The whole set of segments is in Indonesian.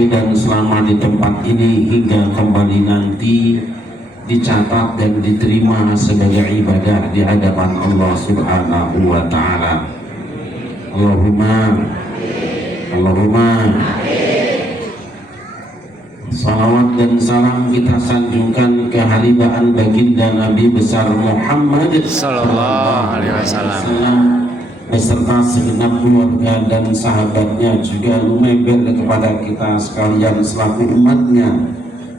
damai dan selamat di tempat ini hingga kembali nanti dicatat dan diterima sebagai ibadah di hadapan Allah Subhanahu wa Ta'ala. Allahumma salawat dan salam kita sanjungkan ke halibaan baginda Nabi besar Muhammad Sallallahu Alaihi Wasallam beserta segenap keluarga dan sahabatnya, juga lumeber kepada kita sekalian selaku umatnya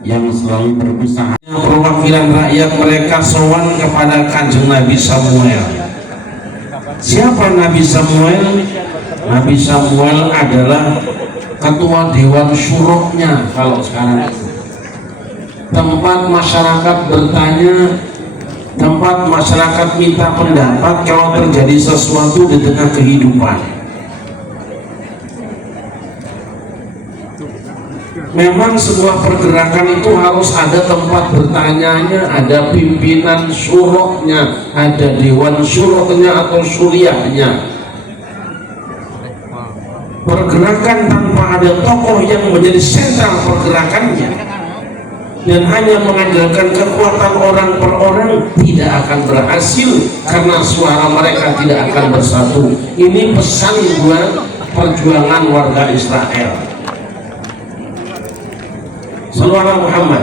yang selalu berusaha. Perwakilan rakyat mereka sowan kepada Kanjeng Nabi Samuel. Siapa Nabi Samuel? Nabi Samuel adalah ketua Dewan Syuroknya kalau sekarang, tempat masyarakat bertanya, tempat masyarakat minta pendapat kalau terjadi sesuatu di tengah kehidupan. Memang sebuah pergerakan itu harus ada tempat bertanyanya, ada pimpinan syuroknya, ada dewan syuroknya atau syuriahnya. Pergerakan tanpa ada tokoh yang menjadi sentral pergerakannya dan hanya mengandalkan kekuatan orang per orang tidak akan berhasil, karena suara mereka tidak akan bersatu. Ini pesan buat perjuangan warga Israel. Sallallahu Muhammad.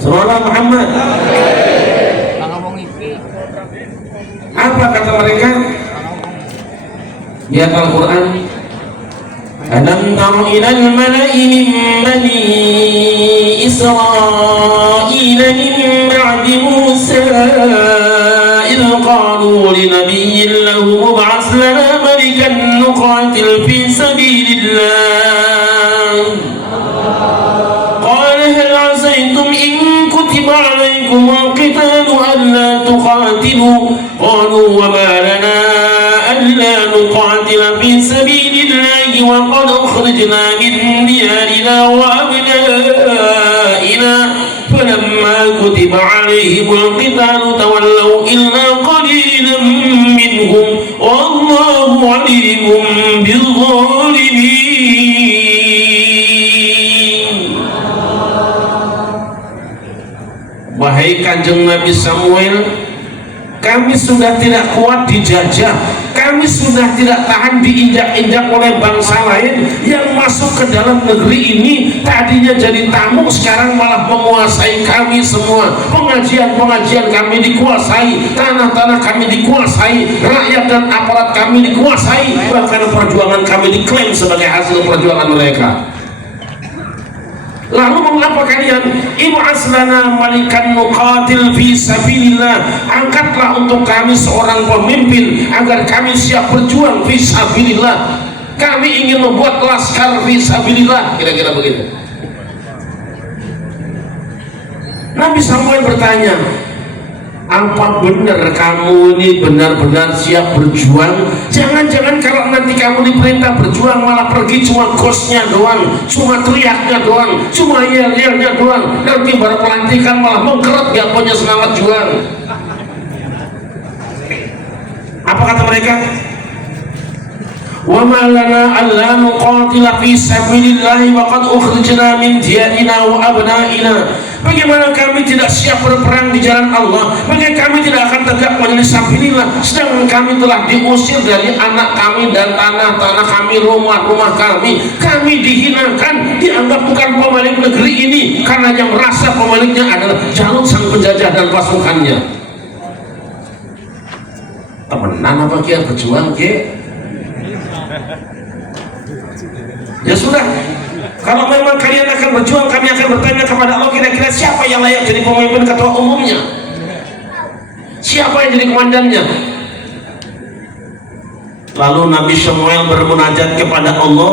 Sallallahu Muhammad. Apa kata mereka? Di Al-Quran, alam tara ilal mala'i min bani Isra'ila min ba'di Musa idh qalu li nabiyyin lahu mub'ath lana malikan nuqatil fi sabilillah qala hal 'asaytum in kutiba 'alaykumul qitalu alla tuqatilu qalu wa ma lana ألا نقاتل في سبيل الله وقد أخرجنا من ديارنا وأبنائنا فلما كتب عليهم القتال تولوا إلا قليلا منهم والله عليم بالظالمين. Wahai Kanjeng Nabi Samuel, kami sudah tidak kuat dijajah, kami sudah tidak tahan diinjak-injak oleh bangsa lain yang masuk ke dalam negeri ini. Tadinya jadi tamu, sekarang malah menguasai kami semua. Pengajian-pengajian kami dikuasai, tanah-tanah kami dikuasai, rakyat dan aparat kami dikuasai, bahkan perjuangan kami diklaim sebagai hasil perjuangan mereka. Lalu mengapa kalian ib'ats lana malikan nuqatil fi sabilillah, angkatlah untuk kami seorang pemimpin agar kami siap berjuang fi sabilillah, kami ingin membuat laskar fi sabilillah, kira-kira begitu. Nabi Samuel bertanya, apa benar kamu ini benar-benar siap berjuang? Jangan-jangan kalau nanti kamu diperintah berjuang malah pergi cuma gosnya doang, cuma teriaknya doang, cuma yel-yelnya doang, nanti baru pelantikan malah mengkeret, gak punya semangat juang. Apa kata mereka? Wa ma lana alla nuqatila fi sabilillah wa qad ukhrijna min diyarina wa abnaina. Bagaimana kami tidak siap berperang di jalan Allah? Bagaimana kami tidak akan tegak menjadi sabilillah sedangkan kami telah diusir dari anak kami dan tanah-tanah kami, rumah-rumah kami. Kami dihinakan, dianggap bukan pemilik negeri ini karena yang merasa pemiliknya adalah Jalut sang penjajah dan pasukannya. Temenan apa kia berjuang kia? Ya sudah, kalau memang kalian akan berjuang, kami akan bertanya kepada Allah, kira-kira siapa yang layak jadi pemimpin ketua umumnya, siapa yang jadi komandannya. Lalu Nabi Samuel bermunajat kepada Allah,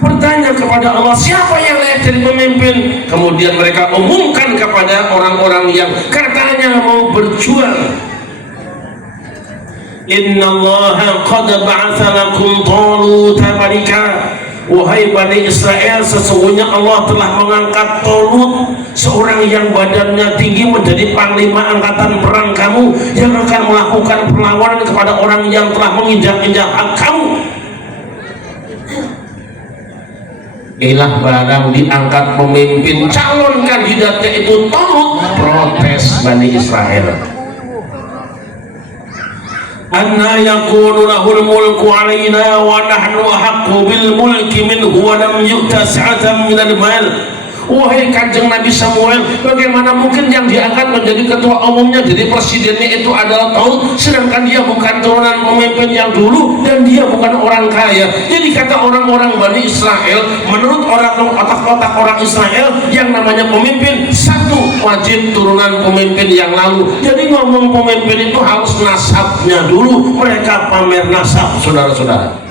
bertanya kepada Allah, siapa yang layak jadi pemimpin. Kemudian mereka umumkan kepada orang-orang yang katanya mau berjuang, Inna Allah qad ba'atha lakum Talut malika. Wahai Bani Israel, sesungguhnya Allah telah mengangkat Talut, seorang yang badannya tinggi, menjadi panglima angkatan perang kamu, yang akan melakukan perlawanan kepada orang yang telah menginjak-injak hak kamu. ilah barang diangkat pemimpin calon kandidatnya itu Talut, protes Bani Israel. Anna yakunu lahul mulku alaina wa nahnu ahaqqu bil mulki minhu wa lam yu'ta sa'atan minal mal. Wahai Kanjeng Nabi Samuel, bagaimana mungkin yang diangkat menjadi ketua umumnya, jadi presidennya itu adalah Talut, sedangkan dia bukan turunan pemimpin yang dulu dan dia bukan orang kaya. Jadi kata orang-orang Bani Israel, menurut orang otak-otak orang Israel, yang namanya pemimpin satu wajib turunan pemimpin yang lalu. Jadi ngomong pemimpin itu harus nasabnya dulu. Mereka pamer nasab, saudara-saudara.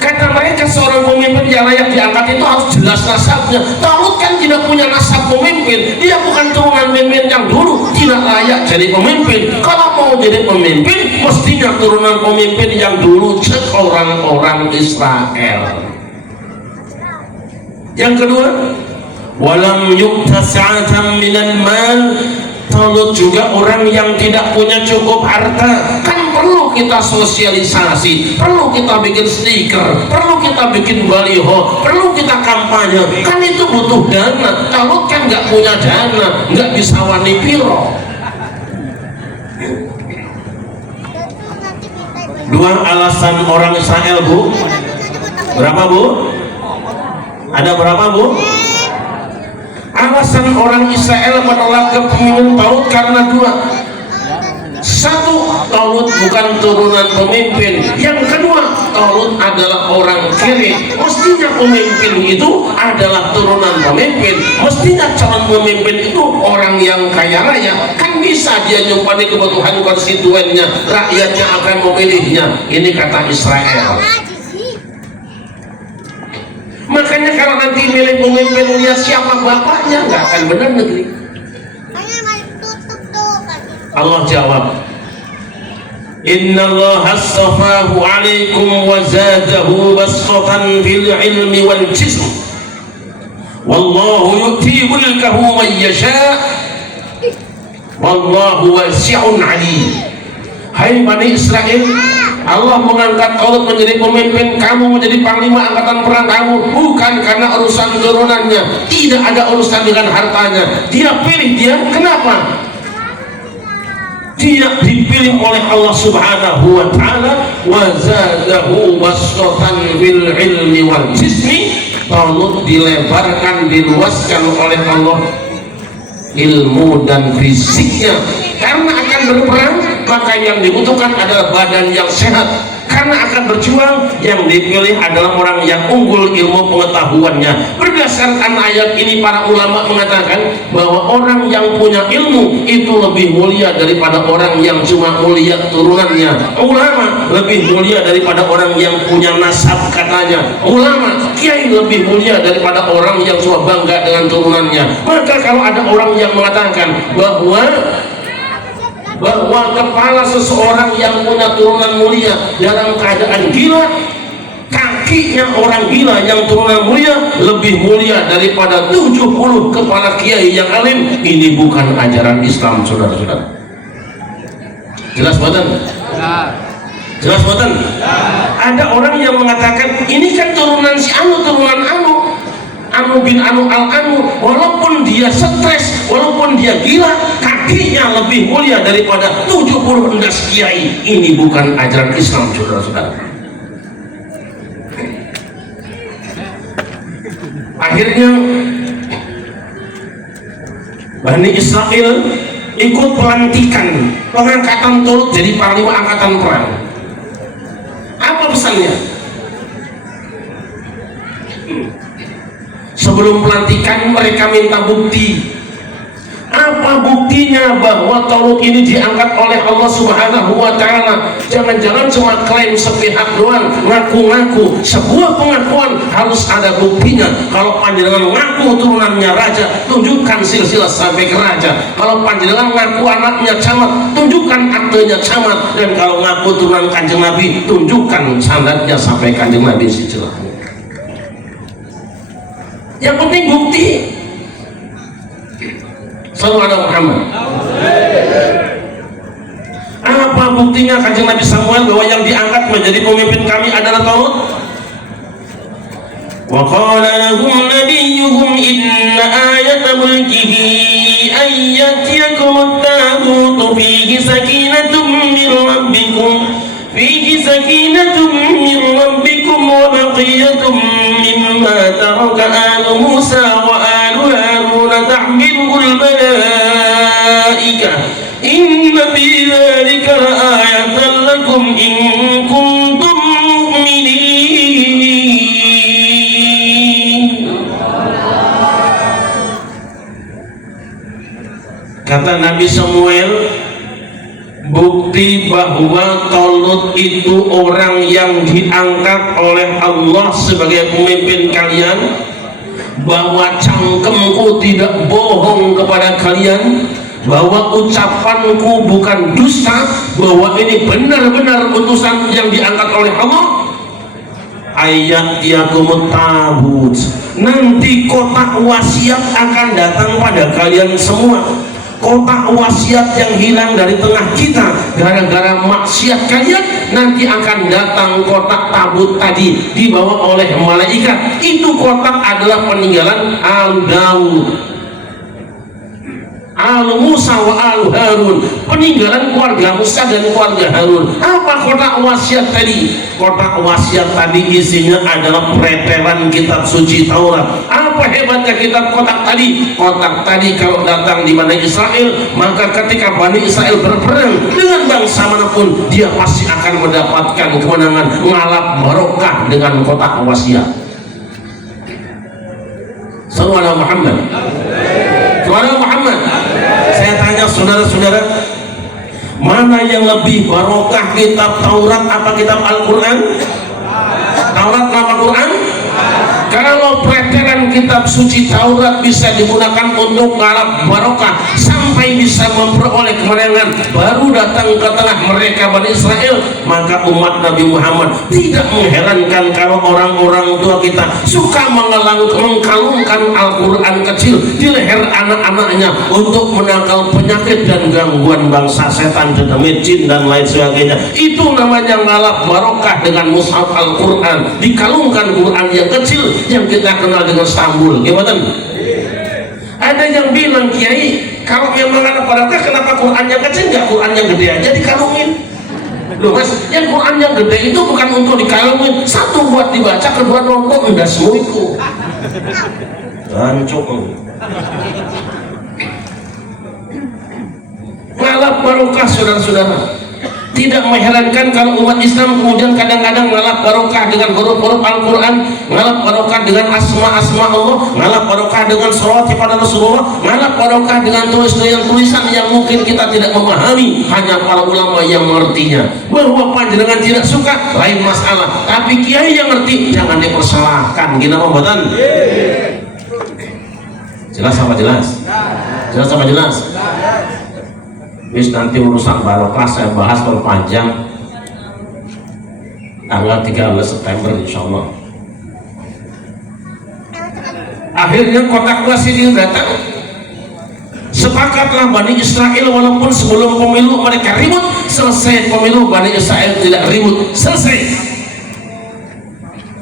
Kata mereka seorang pemimpin yang layak diangkat itu harus jelas nasabnya. Talut kan tidak punya nasab pemimpin, dia bukan turunan pemimpin yang dulu, tidak layak jadi pemimpin. Kalau mau jadi pemimpin, mestinya turunan pemimpin yang dulu, cek orang-orang Israel. Yang kedua, walam yu'ta sa'atan minal mal. Talut juga orang yang tidak punya cukup harta. Kan perlu kita sosialisasi, perlu kita bikin stiker, perlu kita bikin baliho, perlu kita kampanye. Kan itu butuh dana. Talut kan nggak punya dana, nggak bisa wani piro. Dua alasan orang Israel, Bu. Berapa, Bu? Ada berapa, Bu? Alasan orang Israel menolak kepemimpinan Talut karena dua. Satu, Talut bukan turunan pemimpin. Yang kedua, Talut adalah orang kiri. Mestinya pemimpin itu adalah turunan pemimpin. Mestinya calon pemimpin itu orang yang kaya raya. Kan bisa dia nyumpani kebutuhan konstituennya, rakyatnya akan memilihnya. Ini kata Israel. Makanya kalau nanti milih pemimpin lihat siapa bapaknya, nggak akan benar negeri. Allah jawab, Inna Allah astafahu alaikum wa zadahu basatan fil ilmi wal jism wallahu yu'ti mulkahu man yasha wallahu wasi'un alim. Hai Bani Israel, Allah mengangkat Talut menjadi pemimpin kamu, menjadi panglima angkatan perang kamu, bukan karena urusan turunannya, tidak ada urusan dengan hartanya. Dia pilih dia, kenapa? Dia dipilih oleh Allah Subhanahu wa Ta'ala, wa zadahu basatan bil ilmi wal jismi. Talut dilebarkan, diluaskan oleh Allah ilmu dan fisiknya. Karena akan berperang, maka yang dibutuhkan adalah badan yang sehat. Karena akan berjuang, yang dipilih adalah orang yang unggul ilmu pengetahuannya. Berdasarkan ayat ini, para ulama mengatakan bahwa orang yang punya ilmu itu lebih mulia daripada orang yang cuma mulia turunannya. Ulama lebih mulia daripada orang yang punya nasab katanya. Ulama, kiai lebih mulia daripada orang yang cuma bangga dengan turunannya. Maka kalau ada orang yang mengatakan bahwa kepala seseorang yang punya turunan mulia dalam keadaan gila, kakinya orang gila yang turunan mulia lebih mulia daripada 70 kepala kiai yang alim. Ini bukan ajaran Islam, saudara-saudara. Jelas buatan? Jelas buatan? Ada orang yang mengatakan ini kan turunan si Anu, turunan Anu bin Anu al-Anu, walaupun dia stres, walaupun dia gila, kakinya lebih mulia daripada 70 endas kiai. Ini bukan ajaran Islam, saudara-saudara. Akhirnya Bani Israel ikut pelantikan pengangkatan Talut jadi panglima angkatan perang. Apa pesannya? Sebelum pelantikan mereka minta bukti. Apa buktinya bahwa Talut ini diangkat oleh Allah Subhanahu wa Ta'ala? Jangan-jangan cuma klaim sepihak doang, ngaku-ngaku. Sebuah pengakuan harus ada buktinya. Kalau panjenengan ngaku turunannya raja, tunjukkan silsilah sampai ke raja. Kalau panjenengan ngaku anaknya camat, tunjukkan aktenya camat. Dan kalau ngaku turunan Kanjeng Nabi, tunjukkan sandatnya sampai Kanjeng Nabi silsilahnya. Yang penting bukti. Sallallahu alaihi Muhammad. Apa buktinya Kanjeng Nabi Samuel bahwa yang diangkat menjadi pemimpin kami adalah Talut? Wa qala lahum nabiyyuhum inna ayata mulkihi an ya'tiyakum at-tabutu fihi sakinatun min rabbikum wa baqiyatum mimma taraka alu Musa wa alu Harun tahmiluhu al-malaikah inna fi dhalika la'ayatan lakum in kuntum mu'minin. Kata Nabi Samuel, bukti bahwa Tolut itu orang yang diangkat oleh Allah sebagai pemimpin kalian, bahwa cangkemku tidak bohong kepada kalian, bahwa ucapanku bukan dusta, bahwa ini benar-benar utusan yang diangkat oleh Allah. Ayat yakumut tabut, nanti kotak wasiat akan datang pada kalian semua. Kotak wasiat yang hilang dari tengah kita gara-gara maksiat kalian, nanti akan datang kotak tabut tadi dibawa oleh malaikat. Itu kotak adalah peninggalan Al Daud, Al Musa wa Al Harun, peninggalan keluarga Musa dan keluarga Harun. Apa kotak wasiat tadi? Kotak wasiat tadi isinya adalah pretelan kitab suci Taurat. Apa hebatnya kitab kotak tadi? Kotak tadi kalau datang di Bani Israel, maka ketika Bani Israel berperang dengan bangsa manapun, dia pasti akan mendapatkan kemenangan, ngalap barokah dengan kotak wasiat. Sallallahu alaihi Muhammad. Sallallahu Muhammad. Saya tanya saudara-saudara, mana yang lebih barokah, kitab Taurat apa kitab Al-Quran? Taurat apa Quran? Kalau pretelan kitab suci Taurat bisa digunakan untuk ngalap barokah sampai bisa memperoleh kemenangan, baru datang ke tengah mereka Bani Israel, maka umat Nabi Muhammad tidak mengherankan kalau orang-orang tua kita suka mengkalungkan Al-Quran kecil di leher anak-anaknya untuk menangkal penyakit dan gangguan bangsa setan, demit, jin dan lain sebagainya. Itu namanya ngalap barokah dengan mushaf Al-Quran, dikalungkan Quran yang kecil yang kita kenal dengan Stambul. Gimana? Ada yang bilang, Kiai, kalau memang ada barokah, kenapa Quran yang kecil nggak Quran yang gede aja dikalungin? Loh mas, yang Quran yang gede itu bukan untuk dikalungin, satu buat dibaca, kedua nongkrong, udah semuiku hancur. Ngalap barokah saudara-saudara. Tidak mengherankan kalau umat Islam kemudian kadang-kadang ngalap barokah dengan huruf-huruf Al-Quran, ngalap barokah dengan asma-asma Allah, ngalap barokah dengan sholawat kepada Rasulullah, ngalap barokah dengan tulisan yang mungkin kita tidak memahami, hanya para ulama yang mengertinya. Bahwa panjenengan tidak suka lain masalah, tapi kiai yang ngerti jangan dipersalahkan. Gina pembuatan jelas sama jelas, jelas sama jelas. Bis nanti urusan barokah saya bahas berpanjang tanggal 13 September insya Allah. Akhirnya kotak wasiat ini datang. Sepakatlah Bani Israel, walaupun sebelum pemilu mereka ribut, selesai pemilu Bani Israel tidak ribut, selesai.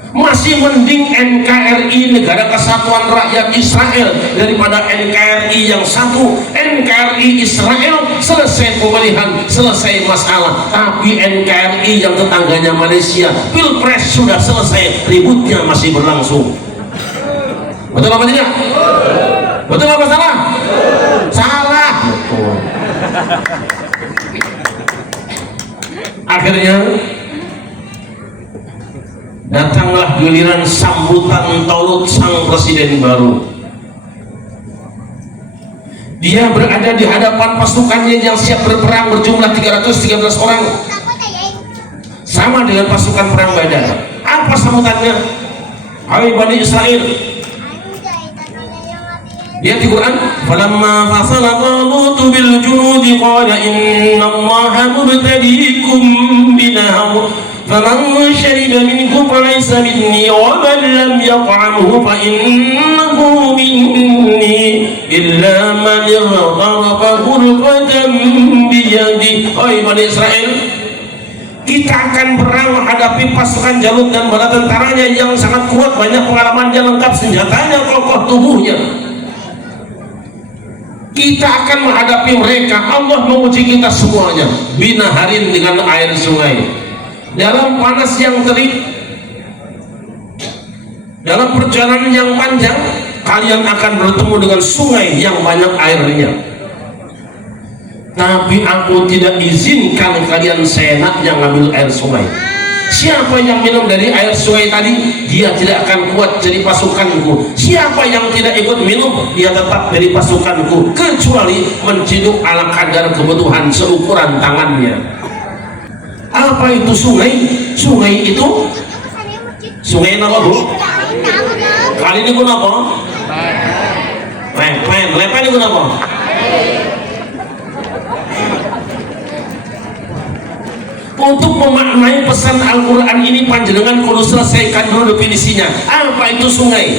Masih mending NKRI, Negara Kesatuan Rakyat Israel, daripada NKRI yang satu. NKRI Israel selesai pemilihan, selesai masalah. Tapi NKRI yang tetangganya Malaysia, Pilpres sudah selesai, ributnya masih berlangsung. Betul apa tidak? Betul apa salah? Salah. Betul. Akhirnya datanglah giliran sambutan Tolut sang presiden baru. Dia berada di hadapan pasukannya yang siap berperang berjumlah 313 orang, sama dengan pasukan perang Badar. Apa sambutannya? Hai Bani Israel, lihat di Quran, falamma fasala Talut bil junudi qala inna Allaha mubtadiikum binahar faman shariba minhu falaysa minni wa man lam yat'amhu fa innahu minni illa man gharafa ghurfatan bi yadihi. Hai Bani Israel, Kita akan perang menghadapi pasukan Jalut dan bala tentaranya yang sangat kuat, banyak pengalamannya, lengkap senjatanya, kokoh tubuhnya. Kita akan menghadapi mereka. Allah menguji kita semuanya. Binaharin dengan air sungai. Dalam panas yang terik, dalam perjalanan yang panjang, kalian akan bertemu dengan sungai yang banyak airnya. Tapi aku tidak izinkan kalian seenaknya ngambil air sungai. Siapa yang minum dari air sungai tadi, dia tidak akan kuat jadi pasukanku. Siapa yang tidak ikut minum, dia tetap dari pasukanku, kecuali menciduk ala kadar kebutuhan seukuran tangannya. Apa itu sungai? Sungai itu sungai apa, Bu? Kali ini guna apa? Lepen ini guna apa? Untuk memaknai pesan Al-Quran ini, panjenengan kudu selesaikan dulu definisinya. Apa itu sungai?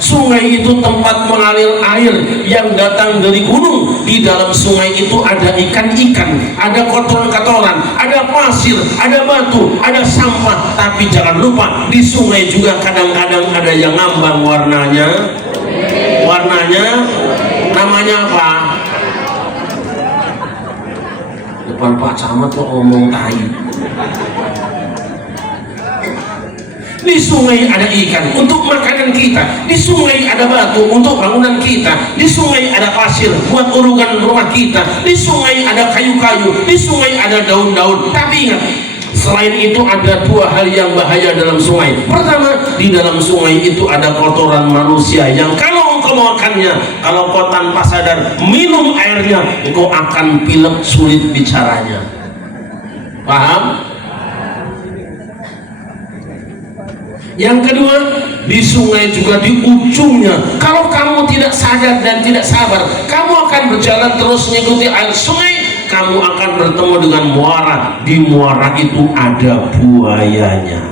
Sungai itu tempat mengalir air yang datang dari gunung. Di dalam sungai itu ada ikan-ikan, ada kotoran-kotoran, ada pasir, ada batu, ada sampah. Tapi jangan lupa, di sungai juga kadang-kadang ada yang ngambang warnanya. Warnanya namanya apa? Depan Pak Camat kok ngomong tai. Di sungai ada ikan untuk makanan kita, di sungai ada batu untuk bangunan kita, di sungai ada pasir buat urugan rumah kita, di sungai ada kayu-kayu, di sungai ada daun-daun. Tapi ingat, selain itu ada dua hal yang bahaya dalam sungai. Pertama, di dalam sungai itu ada kotoran manusia yang kalau engkau makannya, kalau kau tanpa sadar minum airnya, engkau akan pilek, sulit bicaranya. Paham? Yang kedua, di sungai juga di ujungnya, kalau kamu tidak sadar dan tidak sabar, kamu akan berjalan terus mengikuti air sungai, kamu akan bertemu dengan muara. Di muara itu ada buayanya.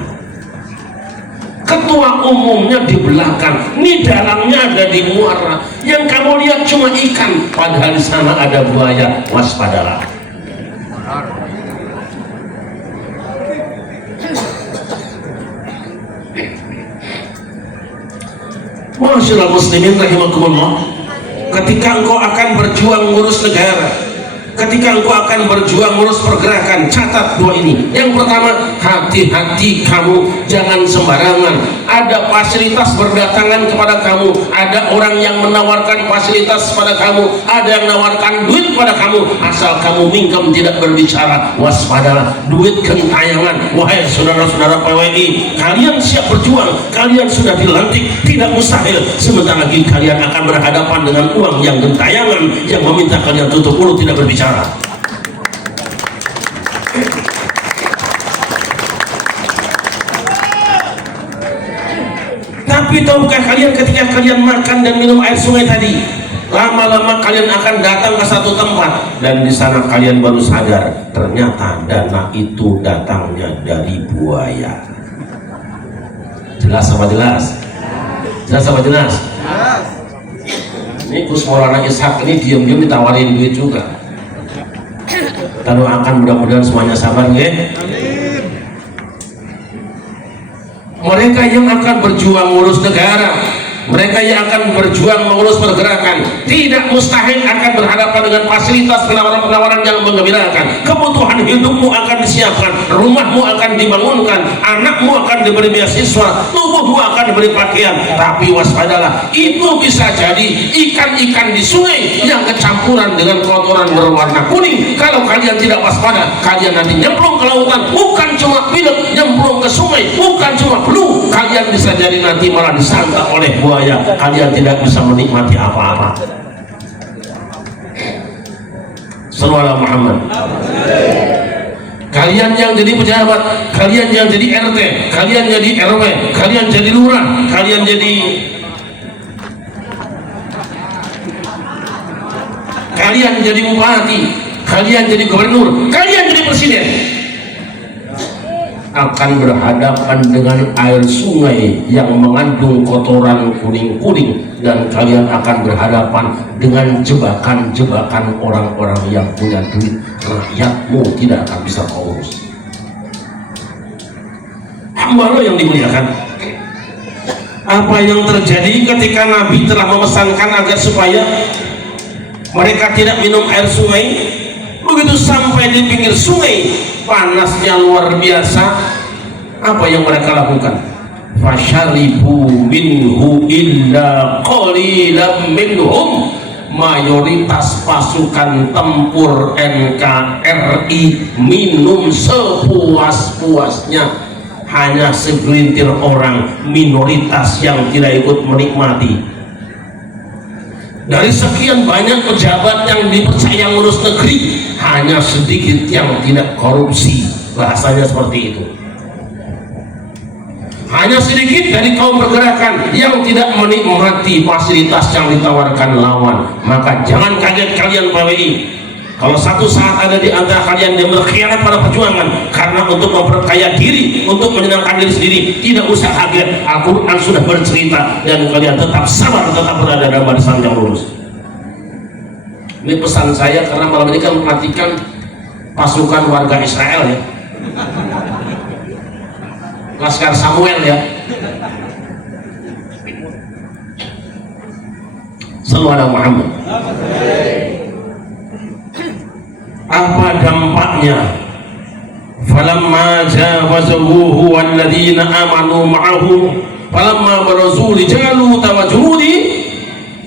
Ketua umumnya di belakang, ini dalangnya ada di muara. Yang kamu lihat cuma ikan, padahal di sana ada buaya. Waspadalah. Masyaallah muslimin rahimakumullah. Ketika engkau akan berjuang ngurus negara, ketika engkau akan berjuang ngurus pergerakan, catat dua ini. Yang pertama, hati-hati kamu jangan sembarangan. Ada fasilitas berdatangan kepada kamu, ada orang yang menawarkan fasilitas pada kamu, ada yang menawarkan duit pada kamu, asal kamu mingkem tidak berbicara. Waspadalah, duit gentayangan. Wahai saudara-saudara PWI, kalian siap berjuang, kalian sudah dilantik, tidak mustahil sebentar lagi kalian akan berhadapan dengan uang yang gentayangan yang meminta kalian tutup mulut tidak berbicara. Tapi tahukah kalian, ketika kalian makan dan minum air sungai tadi, lama-lama kalian akan datang ke satu tempat, dan di sana kalian baru sadar ternyata dana itu datangnya dari buaya. Jelas apa jelas? Jelas apa jelas? Ini Gus Maulana Ishak ini diam-diam ditawarin duit juga. Kita doakan mudah-mudahan semuanya sabar ya. Mereka yang akan berjuang ngurus negara, mereka yang akan berjuang mengurus pergerakan, tidak mustahil akan berhadapan dengan fasilitas penawaran-penawaran yang menggembirakan. Kebutuhan hidupmu akan disiapkan, rumahmu akan dibangunkan, anakmu akan diberi beasiswa, tubuhmu akan diberi pakaian. Tapi waspadalah, itu bisa jadi ikan-ikan di sungai yang kecampuran dengan kotoran berwarna kuning. Kalau kalian tidak waspada, kalian nanti nyemplung ke lautan, bukan cuma pilek, nyemplung ke sungai, bukan cuma flu, kalian bisa jadi nanti malah disantap oleh buaya. Kalian tidak bisa menikmati apa-apa. Sallallahu Muhammad. Kalian yang jadi pejabat, kalian yang jadi RT, kalian jadi RW, kalian jadi lurah, kalian jadi bupati, kalian jadi gubernur, kalian jadi presiden, akan berhadapan dengan air sungai yang mengandung kotoran kuning-kuning, dan kalian akan berhadapan dengan jebakan-jebakan orang-orang yang punya duit. Rakyatmu tidak akan bisa urus. Hamba Allah yang dimuliakan, apa yang terjadi ketika Nabi telah memesankan agar supaya mereka tidak minum air sungai? Begitu sampai di pinggir sungai, panasnya luar biasa. Apa yang mereka lakukan? Fasyaribu minhu illa qalilan minhum. Mayoritas pasukan tempur NKRI minum sepuas-puasnya. Hanya segelintir orang minoritas yang tidak ikut menikmati. Dari sekian banyak pejabat yang dipercaya ngurus negeri, hanya sedikit yang tidak korupsi. Bahasanya seperti itu. Hanya sedikit dari kaum pergerakan yang tidak menikmati fasilitas yang ditawarkan lawan. Maka jangan kaget kalian PWI kalau satu saat ada di antara kalian yang berkhianat pada perjuangan karena untuk memperkaya diri, untuk menyenangkan diri sendiri. Tidak usah kaget, Al-Quran sudah bercerita, dan kalian tetap sabar, tetap berada dalam barisan yang lurus. Ini pesan saya karena malam ini kan memperhatikan pasukan warga Israel ya, Laskar Samuel ya. Sallu ala Muhammad. Apa dampaknya? Falamma jawazuhu walladzina amanu ma'ahu falamma barazu li Jalut wa junudi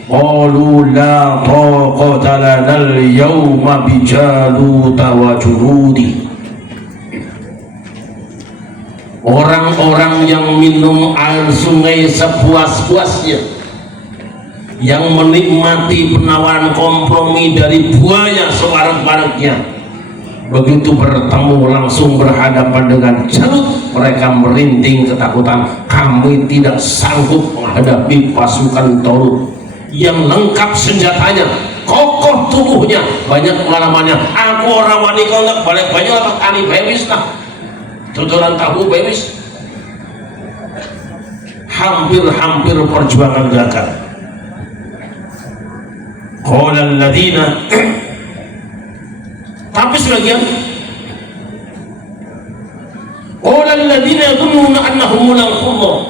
qalu la taqata lana al-yawma bi Jalut wa junudi. Orang-orang yang minum air sungai sepuas-puasnya, yang menikmati penawaran kompromi dari buaya sebarak-baraknya, begitu bertemu langsung berhadapan dengan Jalut, mereka merinding ketakutan. Kami tidak sanggup menghadapi pasukan Talut yang lengkap senjatanya, kokoh tubuhnya, banyak pengalamannya. Aku orang wanita nggak balik banyak apa tani bemis lah, tutulan tahu bemis. Hampir-hampir perjuangan gagal. Qala alladziina, tapi sebagian qala alladziina yadhunnuna annahum mulaqullah,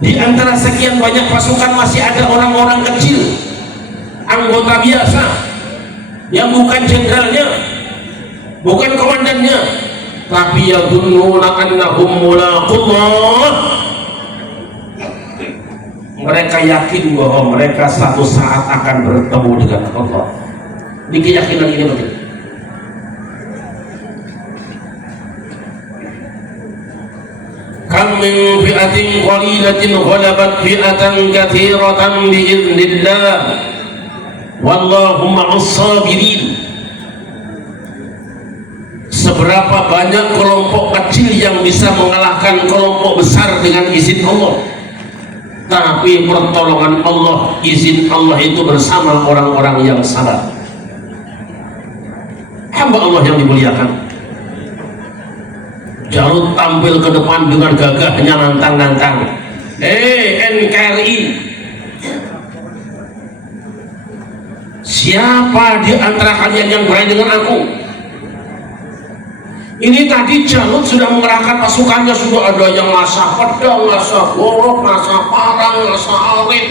di antara sekian banyak pasukan masih ada orang-orang kecil, anggota biasa yang bukan jenderalnya, bukan komandannya, tapi yadhunnuna annahum mulaqullah. Mereka yakin bahwa mereka satu saat akan bertemu dengan Allah. Ini keyakinan ini betul. Kam min fi'atin qalilatin ghalabat fi'atan katsiratan bi'iznillah wallahu ma'as sabirin. Seberapa banyak kelompok kecil yang bisa mengalahkan kelompok besar dengan izin Allah. Tapi pertolongan Allah, izin Allah itu bersama orang-orang yang sabar. Hamba Allah yang dimuliakan, Jalut tampil ke depan dengan gagahnya nantang-nantang. NKRI, siapa di antara kalian yang berani dengan aku? Ini tadi Jalut sudah mengerahkan pasukannya, sudah ada yang ngasah pedang, ngasah golok, ngasah parang, ngasah alit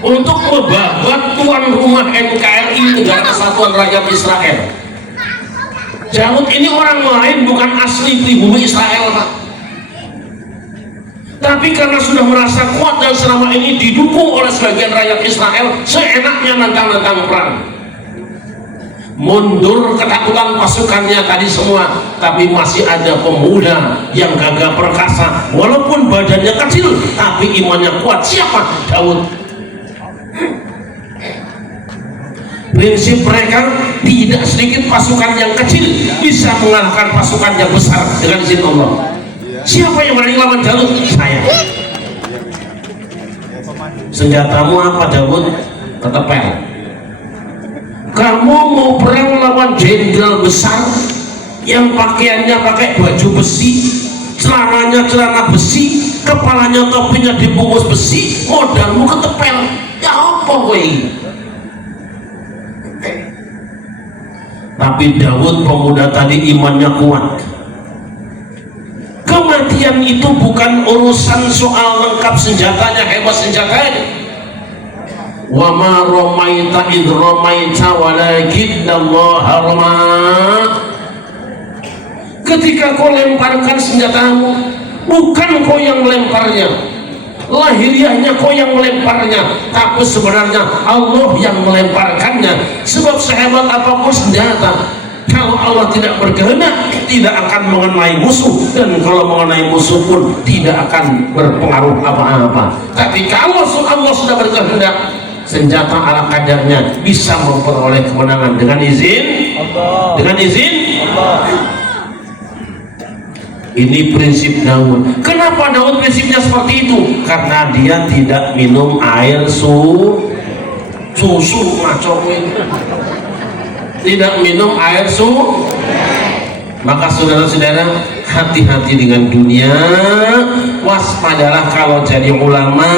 untuk membabat tuan rumah NKRI, Negara Kesatuan Rakyat Israel. Jalut ini orang lain, bukan asli pribumi Israel, Pak. Tapi karena sudah merasa kuat dan selama ini didukung oleh sebagian rakyat Israel, seenaknya nantang-nantang perang. Mundur ketakutan pasukannya tadi semua, tapi masih ada pemuda yang gagah perkasa, walaupun badannya kecil tapi imannya kuat. Siapa? Daud. Prinsip mereka, tidak sedikit pasukan yang kecil bisa mengalahkan pasukan yang besar dengan izin Allah. Siapa yang berani lawan Daud? Saya. Senjatamu apa Daud? Ketepel. Kamu mau perang lawan jenderal besar yang pakaiannya pakai baju besi, celananya celana besi, kepalanya topinya dibungkus besi, modalmu ketepel. Ya apa kowe? Tapi Daud pemuda tadi imannya kuat. itu bukan urusan soal lengkap senjatanya, hebat senjatanya. Wa ma ramaita id ramaita walakinnallaha rama. Ketika kau lemparkan senjatamu, bukan kau yang melemparnya, lahiriahnya kau yang melemparnya, tapi sebenarnya Allah yang melemparkannya. Sebab sehebat apapun senjata, kalau Allah tidak berkehendak, tidak akan mengenai musuh, dan kalau mengenai musuh pun tidak akan berpengaruh apa-apa. Tapi kalau Allah sudah berkehendak, senjata ala kadarnya bisa memperoleh kemenangan dengan izin Allah. Dengan izin Allah. Ini prinsip Daud. Kenapa Daud prinsipnya seperti itu? Karena dia tidak minum air susu macam ini. Tidak minum air susu. Maka saudara-saudara, hati-hati dengan dunia. Waspadalah kalau jadi ulama,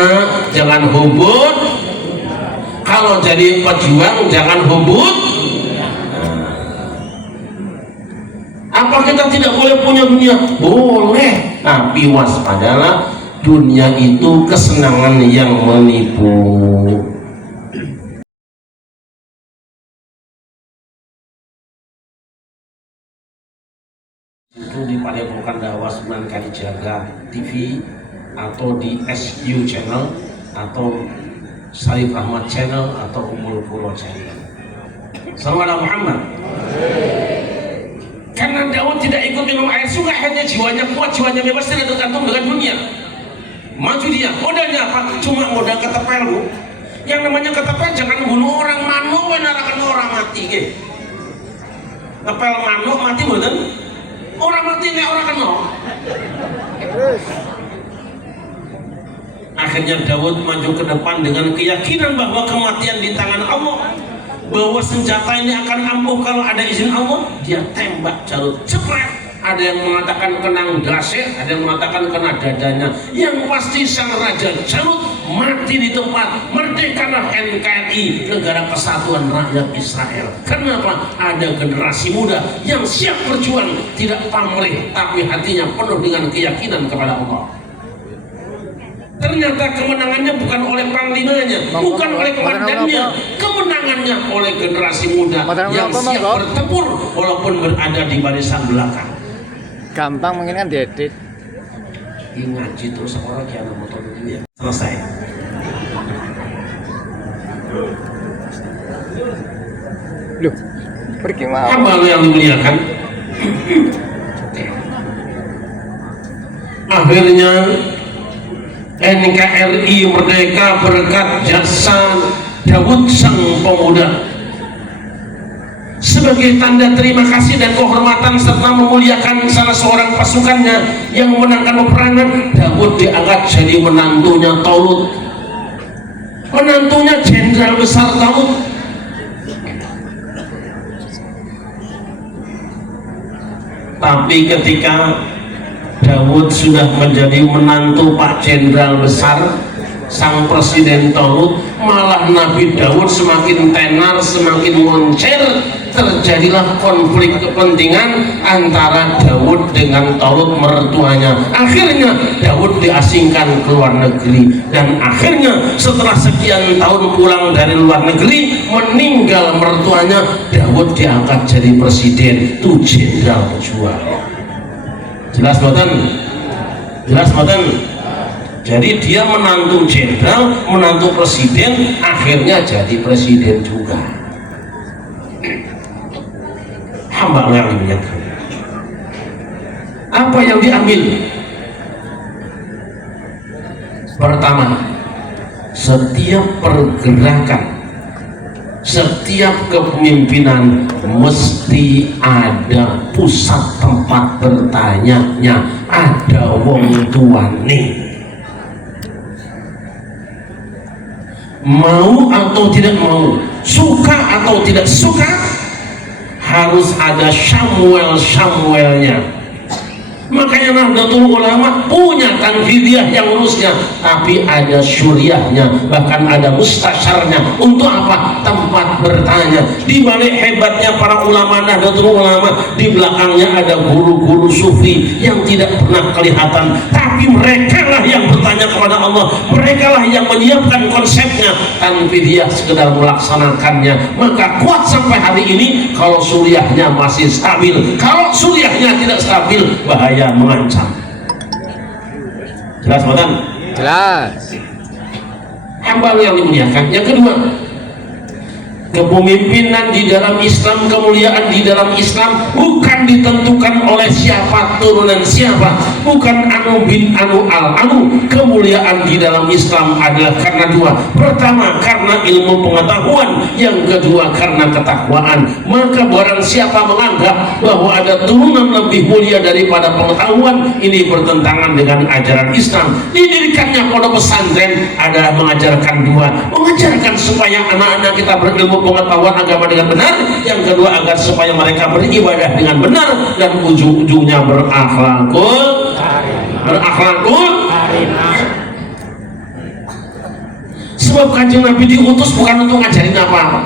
jangan hubud. Kalau jadi pejuang, jangan hubud. Apa kita tidak boleh punya dunia? Boleh, tapi waspadalah, dunia itu kesenangan yang menipu. Itu di Padepokan Dakwah Sunan Kalijaga TV atau di SQ Channel atau Syarif Rahmat Channel atau Ummul Qura Channel. Sallallahu Muhammad. Karena Daud tidak ikut minum air sungai, hanya jiwanya kuat, jiwanya bebas, tidak tergantung dengan dunia. Maju dia, modalnya apa? Cuma modal ketepel, Bu. Yang namanya ketepel jangan bunuh orang, manuk menarakan orang mati, ke. Ketepel manuk mati betul? Orang mati nek orang kenal. Akhirnya Daud maju ke depan dengan keyakinan bahwa kematian di tangan Allah, bahwa senjata ini akan ampuh kalau ada izin Allah. Dia tembak Jalut, cepret. Ada yang mengatakan kena dasar, ada yang mengatakan kena dadanya. Yang pasti sang Raja Jalut mati di tempat. Merdekalah NKRI, Negara Kesatuan Rakyat Israel. Kenapa? Ada generasi muda yang siap berjuang, tidak pamrih, tapi hatinya penuh dengan keyakinan kepada Allah. Ternyata kemenangannya bukan oleh panglimanya, bukan oleh komandannya, kemenangannya oleh generasi muda yang siap bertempur walaupun berada di barisan belakang. Gampang mungkin kan diedit. Ini ngaji terus orang yang motor dulu ya. Selesai. Loh, pergi mau. Apa yang dimuliakan? Akhirnya NKRI merdeka berkat jasa Daud sang pemuda. Sebagai tanda terima kasih dan kehormatan serta memuliakan salah seorang pasukannya yang memenangkan peperangan, Daud diangkat jadi menantunya Talut, menantunya Jenderal Besar Talut. Tapi ketika Daud sudah menjadi menantu Pak Jenderal Besar sang Presiden Talut, malah Nabi Daud semakin tenar, semakin moncer. Terjadilah konflik kepentingan antara Daud dengan Talut mertuanya. Akhirnya Daud diasingkan ke luar negeri, dan akhirnya setelah sekian tahun pulang dari luar negeri, meninggal mertuanya, Daud diangkat jadi presiden. Itu jenderal pejuang. Jelas boten? Jelas boten? Jadi dia menantu jenderal, menantu presiden, akhirnya jadi presiden juga. Hamba yang dimuliakan. Apa yang diambil? Pertama, setiap pergerakan, setiap kepemimpinan mesti ada pusat tempat bertanya-nya, ada wong tuane. Mau atau tidak mau, suka atau tidak suka, harus ada Samuelnya. Makanya Nahdlatul Ulama punya tanfidiyah yang lurusnya, tapi ada syuriahnya, bahkan ada mustasyarnya. Untuk apa? Tempat bertanya, di balik hebatnya para ulama Nahdlatul Ulama, di belakangnya ada guru-guru sufi yang tidak pernah kelihatan, tapi mereka lah yang bertanya kepada Allah, mereka lah yang menyiapkan konsepnya tanpa dia sekedar melaksanakannya. Maka kuat sampai hari ini. Kalau suriahnya masih stabil, kalau suriahnya tidak stabil, bahaya, mengancam. Jelas bukan? Jelas. Hamba yang dimuliakan. Yang kedua, kepemimpinan di dalam Islam, kemuliaan di dalam Islam bukan ditentukan oleh siapa, turunan siapa, bukan anu bin anu al anu. Kemuliaan di dalam Islam adalah karena dua. Pertama, karena ilmu pengetahuan. Yang kedua, karena ketakwaan. Maka barang siapa menganggap bahwa ada turunan lebih mulia daripada pengetahuan, ini bertentangan dengan ajaran Islam. Didirikannya pondok pesantren adalah mengajarkan dua, mengajarkan supaya anak-anak kita berilmu pengetahuan agama dengan benar, yang kedua agar supaya mereka beribadah dengan benar, dan ujung-ujungnya berakhlakul sebab Kanjeng Nabi diutus bukan untuk ngajarin apa-apa,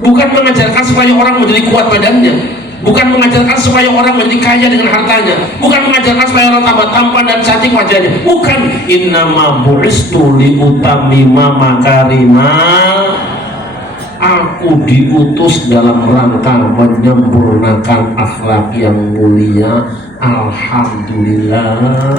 bukan mengajarkan supaya orang menjadi kuat badannya, bukan mengajarkan supaya orang menjadi kaya dengan hartanya, bukan mengajarkan supaya orang tambah tampan dan cantik wajahnya, bukan. Innama bu'istu liutamima makarimal, aku diutus dalam rangka menyempurnakan akhlak yang mulia. Alhamdulillah,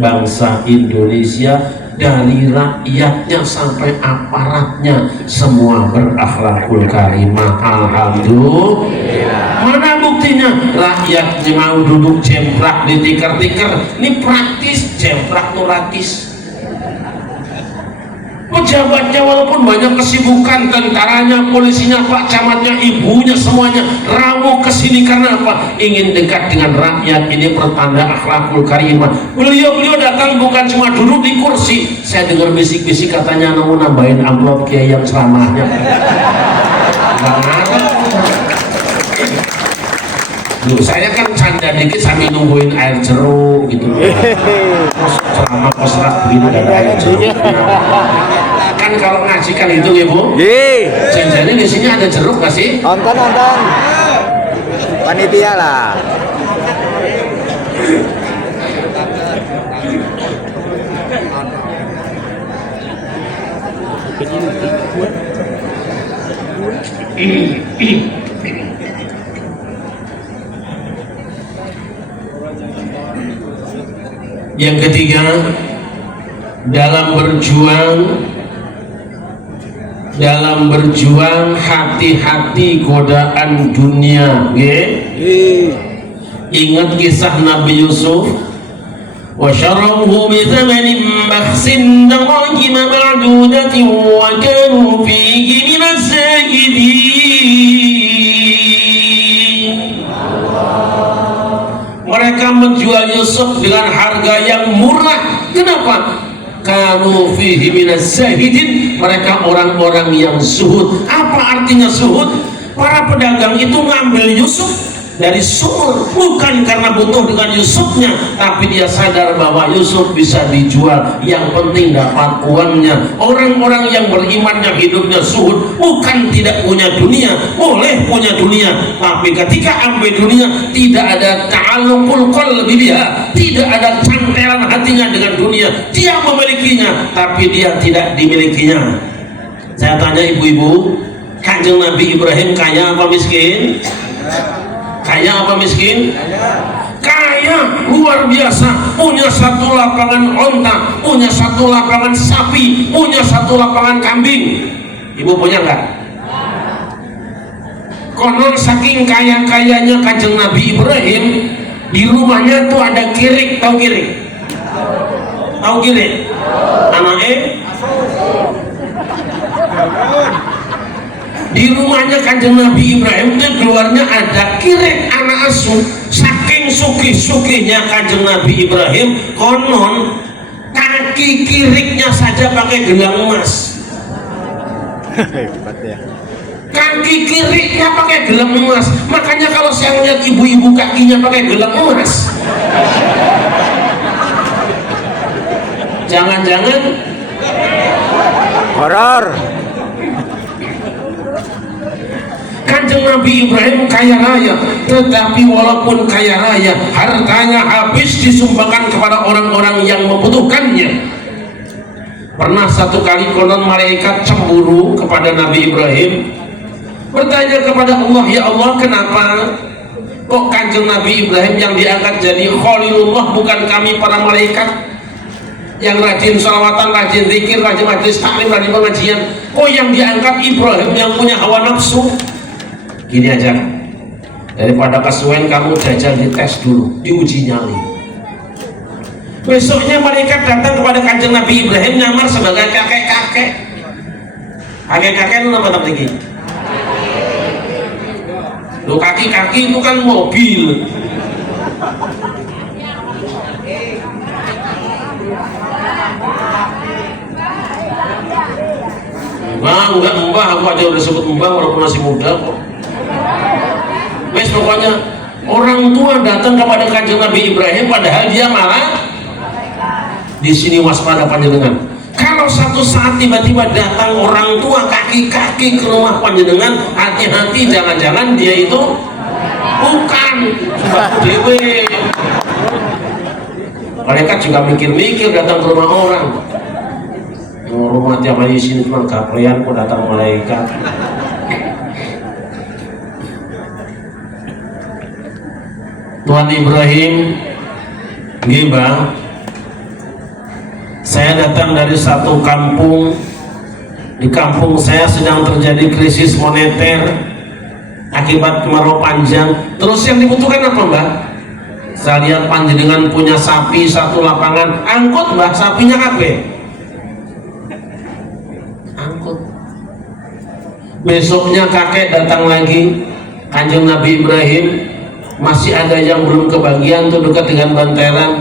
bangsa Indonesia dari rakyatnya sampai aparatnya semua berakhlakul karimah. Alhamdulillah. Mana buktinya? Rakyatnya mau duduk jemprak di tikar-tikar, ini praktis, jemprak nuratis. Pejabatnya walaupun banyak kesibukan, tentaranya, polisinya, pak camatnya, ibunya, semuanya rawuh kesini karena apa? Ingin dekat dengan rakyat. Ini pertanda akhlakul karimah. Beliau datang bukan cuma duduk di kursi. Saya dengar bisik-bisik katanya mau nambahin amplop kiai yang ceramahnya. Loh, saya kan canda dikit sambil nungguin air jeruk gitu. Ceramah pesrat begini dan air jeruk. Kan kalau ngaji kan itu ya Bu. Jangan-jangan di sini ada jeruk nggak sih? Nonton. Panitia lah. Yang ketiga, dalam berjuang hati-hati godaan dunia. Ingat kisah Nabi Yusuf, wa syarahu bi thamanin bakhsin darahim ma'dudatin wa kanu fihi minas sajidin. Mereka menjual Yusuf dengan harga yang murah. Kenapa? Kanu fihi minas zahidin, mereka orang-orang yang zuhud. Apa artinya zuhud? Para pedagang itu ngambil Yusuf dari sumur bukan karena butuh dengan Yusufnya, tapi dia sadar bahwa Yusuf bisa dijual, yang penting dapat uangnya. Orang-orang yang beriman yang hidupnya zuhud bukan tidak punya dunia, boleh punya dunia, tapi ketika ambil dunia tidak ada ta'alluqul qalbi biha, tidak ada cantelan hatinya dengan dunia. Dia memilikinya tapi dia tidak dimilikinya. Saya tanya ibu-ibu, Kanjeng Nabi Ibrahim kaya apa miskin? Kaya apa miskin? Kaya, luar biasa. Punya satu lapangan onta, punya satu lapangan sapi, punya satu lapangan kambing. Ibu punya nggak? Konon saking kaya-kayanya Kanjeng Nabi Ibrahim, di rumahnya tuh ada kirik. Tahu kirik? Tahu kirik? Anaknya di rumahnya Kanjeng Nabi Ibrahim itu keluarnya ada kirik anak asuh. Saking sugih-sugihnya Kanjeng Nabi Ibrahim, konon kaki kiriknya saja pakai gelang emas. Hebat ya. Kaki kiriknya pakai gelang emas. Makanya kalau saya lihat ibu-ibu kakinya pakai gelang emas, jangan-jangan Horor. Kanjeng Nabi Ibrahim kaya raya, tetapi walaupun kaya raya, hartanya habis disumbangkan kepada orang-orang yang membutuhkannya. Pernah satu kali konon malaikat cemburu kepada Nabi Ibrahim, bertanya kepada Allah, ya Allah, kenapa kok Kanjeng Nabi Ibrahim yang diangkat jadi Khalilullah, bukan kami para malaikat yang rajin sholawatan, rajin zikir, rajin majlis taklim, rajin pengajian, kok yang diangkat Ibrahim yang punya hawa nafsu? Gini aja, daripada kesuwen kamu jajal dites dulu, diuji nyali. Besoknya malaikat datang kepada Kanjeng Nabi Ibrahim nyamar sebagai kakek-kakek. Kakek-kakek itu apa lagi? Loh, kaki-kaki itu kan mobil. Enggak mbah, aku aja udah sebut mbah walaupun masih muda kok. Wes pokoknya orang tua datang kepada Kanjeng Nabi Ibrahim padahal dia malah di sini. Waspada panjenengan. Kalau satu saat tiba-tiba datang orang tua kaki-kaki ke rumah panjenengan, hati-hati, jangan-jangan dia itu bukan dewe. Mereka juga mikir-mikir datang ke rumah orang. Rumah tiap hari sini cuma gaplian kok datang malaikat. Tuhan Ibrahim, gimana? Saya datang dari satu kampung. Di kampung saya sedang terjadi krisis moneter akibat kemarau panjang. Terus yang dibutuhkan apa, Mbak? Saya lihat panjenengan punya sapi satu lapangan, angkut Mbak, sapinya kabeh. Angkut. Besoknya kakek datang lagi, Kanjeng Nabi Ibrahim, masih ada yang belum kebagian tuh dekat dengan banteran.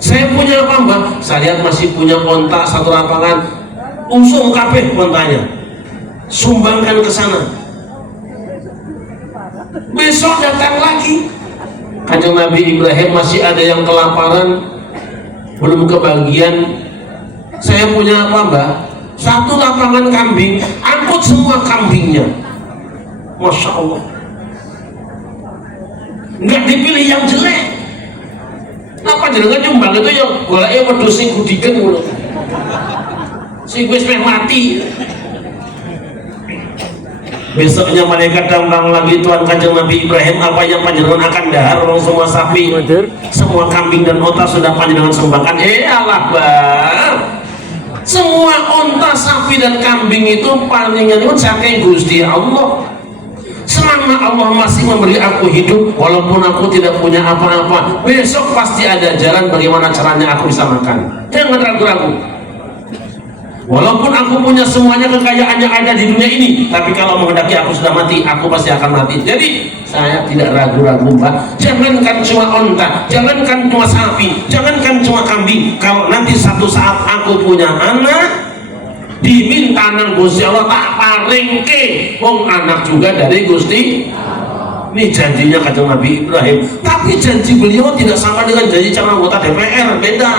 Saya punya apa Mbak? Saya lihat masih punya onta satu lapangan, usung kabeh ontanya, sumbangkan ke sana. Besok datang lagi, Kanjeng Nabi Ibrahim masih ada yang kelaparan, belum kebagian. Saya punya apa Mbak? Satu lapangan kambing, angkut semua kambingnya. Masya Allah, nggak dipilih yang jelek. Kenapa jenengan nyumbang itu ya goleknya wedhus sing gudigen ngono. Sing wis mati. Besoknya malaikat datang lagi, Tuhan Kanjeng Nabi Ibrahim, apa yang panjenengan akan dahar semua sapi, semua kambing dan onta sudah panjenengan sembahkan. Allah Bang. Semua onta, sapi dan kambing itu panjenengan itu saking Gusti Allah. Selama Allah masih memberi aku hidup, walaupun aku tidak punya apa-apa, besok pasti ada jalan bagaimana caranya aku bisa makan. Jangan ragu-ragu. Walaupun aku punya semuanya kekayaan yang ada di dunia ini, tapi kalau menghendaki aku sudah mati, aku pasti akan mati. Jadi saya tidak ragu-ragu Mbak. Jangankan cuma onta, jangankan cuma sapi, jangankan cuma kambing. Kalau nanti satu saat aku punya anak, diminta nang Gusti Allah tak paringke, wong anak juga dari Gusti. Ini janjinya Kanjeng Nabi Ibrahim, tapi janji beliau tidak sama dengan janji calon anggota DPR, beda.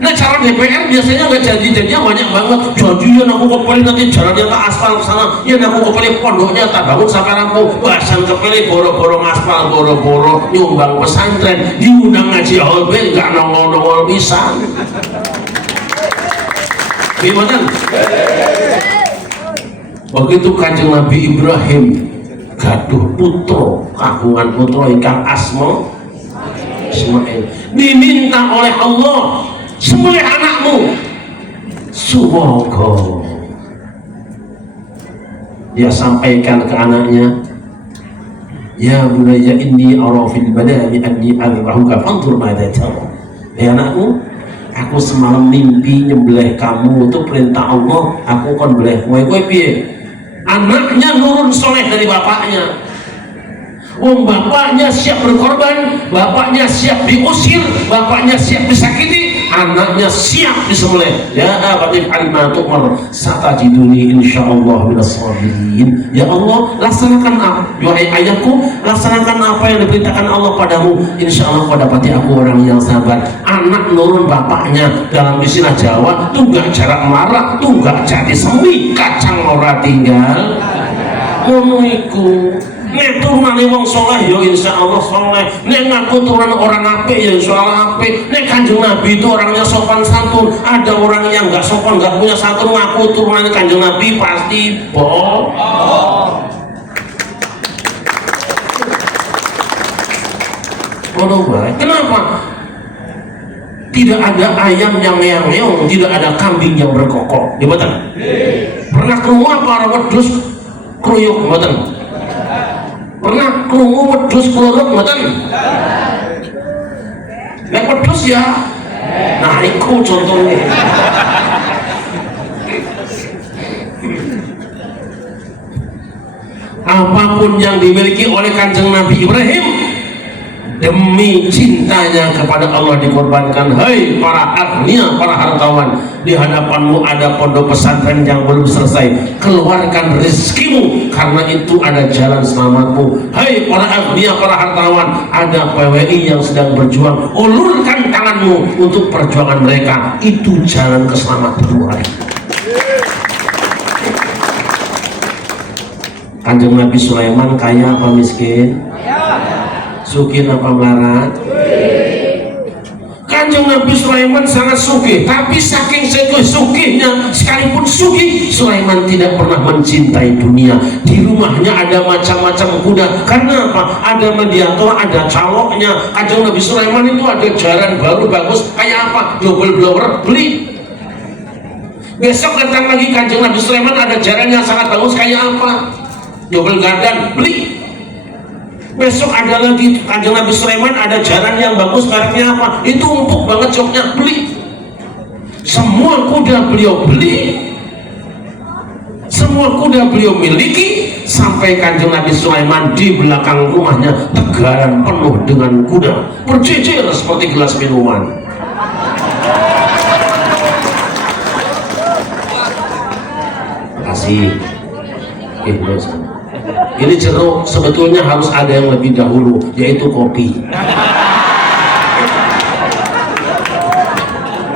Nah, calon DPR biasanya nggak janji-janjinya banyak banget. Janjian aku kepilih nanti jalannya tak aspal ke sana, ya aku kepilih pondoknya tak bangun sampai rampung, bahasan kepilih boro-boro aspal, boro-boro nyumbang pesantren, diundang ngaji holbel, nggak nongol-nongol bisa. Gimana? Begitu Kanjeng Nabi Ibrahim gaduh putra, kagungan putra ingkang asma Ismail, diminta oleh Allah, sembelih anakmu. Semoga dia sampaikan ke anaknya, ya bunayya inni ara fil manami anni adbahuka fanzur madza tara. Ya anakku, aku semalam mimpi nyembelih kamu, itu perintah Allah, aku kon beleh kowe piye? Anaknya nurun soleh dari bapaknya. Bapaknya siap berkorban, bapaknya siap diusir, bapaknya siap disakiti, anaknya siap disembelih. Ya abadi alma tu'mar satajiduni insyaallah minas sabirin. Ya Allah, laksanakan apa, wahai ayahku, laksanakan apa yang diperintahkan Allah padamu, insyaallah kau dapati aku orang yang sabar. Anak nurun bapaknya, dalam istilah Jawa tunggak jarak marah, tunggak jadi semi, kacang ora tinggal ngono iku. Nek turunane wong saleh ya insyaallah saleh. Nek ngaku turunan orang apik ya insyaallah apik. Nek Kanjeng Nabi itu orangnya sopan santun. Ada orang yang enggak sopan, enggak punya santun, ngaku turunannya Kanjeng Nabi pasti bohong. Bodoh banget. Kenapa? Tidak ada ayam yang meong-meong, tidak ada kambing yang berkokok. Ya betul? Pernah keluar para wedhus kruyuk, betul? Pernah krungu wedhus kluruk mboten? Nek wedhus ya. Nah, iku contohnya. Apapun yang dimiliki oleh Kanjeng Nabi Ibrahim demi cintanya kepada Allah dikorbankan. Hai para agnia, para hartawan, di hadapanmu ada pondok pesantren yang belum selesai, keluarkan rezekimu karena itu ada jalan selamatmu. Hai para agnia, para hartawan, ada PWI yang sedang berjuang, ulurkan tanganmu untuk perjuangan mereka, itu jalan keselamatanmu. Kanjeng Nabi Sulaiman kaya apa miskin? Sugih apa melarat? Kanjeng Nabi Sulaiman sangat sugih, tapi saking sugihnya, sekalipun sugih, Sulaiman tidak pernah mencintai dunia. Di rumahnya ada macam-macam kuda. Karena apa? Ada mediator, ada caloknya. Kanjeng Nabi Sulaiman itu ada jaran baru bagus, kayak apa? Double blower, beli. Besok datang lagi Kanjeng Nabi Sulaiman ada jaran yang sangat bagus, kayak apa? Double gardan, beli. Besok ada lagi Kanjeng Nabi Sulaiman ada jaran yang bagus, mereknya apa? Itu empuk banget joknya, beli. Semua kuda beliau beli, semua kuda beliau miliki, sampai Kanjeng Nabi Sulaiman di belakang rumahnya tegaran penuh dengan kuda, berjejer seperti gelas minuman. Kasih. Ini jeruk sebetulnya harus ada yang lebih dahulu, yaitu kopi.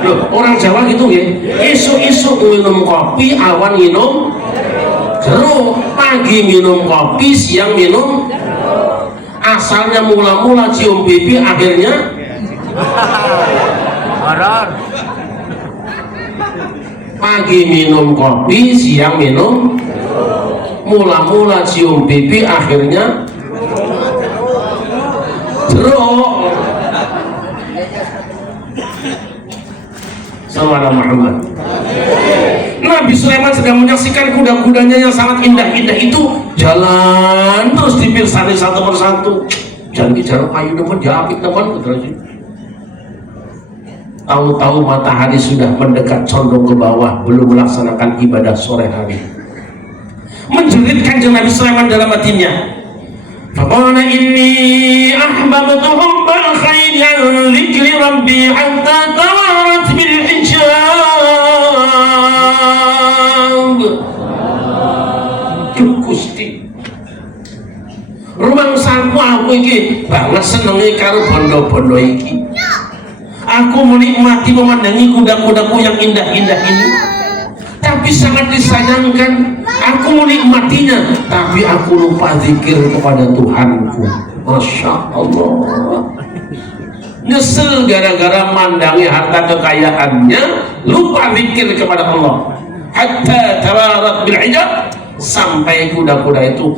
Loh, orang Jawa gitu ya, isu-isu minum kopi, awan minum jeruk, pagi minum kopi, siang minum. Asalnya mula-mula cium pipi, akhirnya pagi minum kopi, siang minum. Mula-mula cium pipi, akhirnya jeruk. Sallallahu Muhammad. Nabi Sulaiman sedang menyaksikan kuda-kudanya yang sangat indah-indah itu jalan terus dipirsani satu persatu. Jangan bicara kayu depan, diapit depan, tahu-tahu matahari sudah mendekat condong ke bawah, belum melaksanakan ibadah sore hari. Menjerit Kanjeng Nabi Sulaiman dalam hatinya, faqala inni ahbabtu hubbal khayri an dzikri rabbi hatta tawarat bil hijab. Gusti, rumangsaku aku iki banget senenge karo bondo-bondo iki. Aku menikmati memandangi kuda-kudaku yang indah-indah ini, tapi sangat disayangkan aku menikmatinya, tapi aku lupa zikir kepada Tuhanku. Masya Allah, nyesel gara-gara mandangi harta kekayaannya, lupa zikir kepada Allah. Hatta tawarat bil hijab, sampai kuda-kuda itu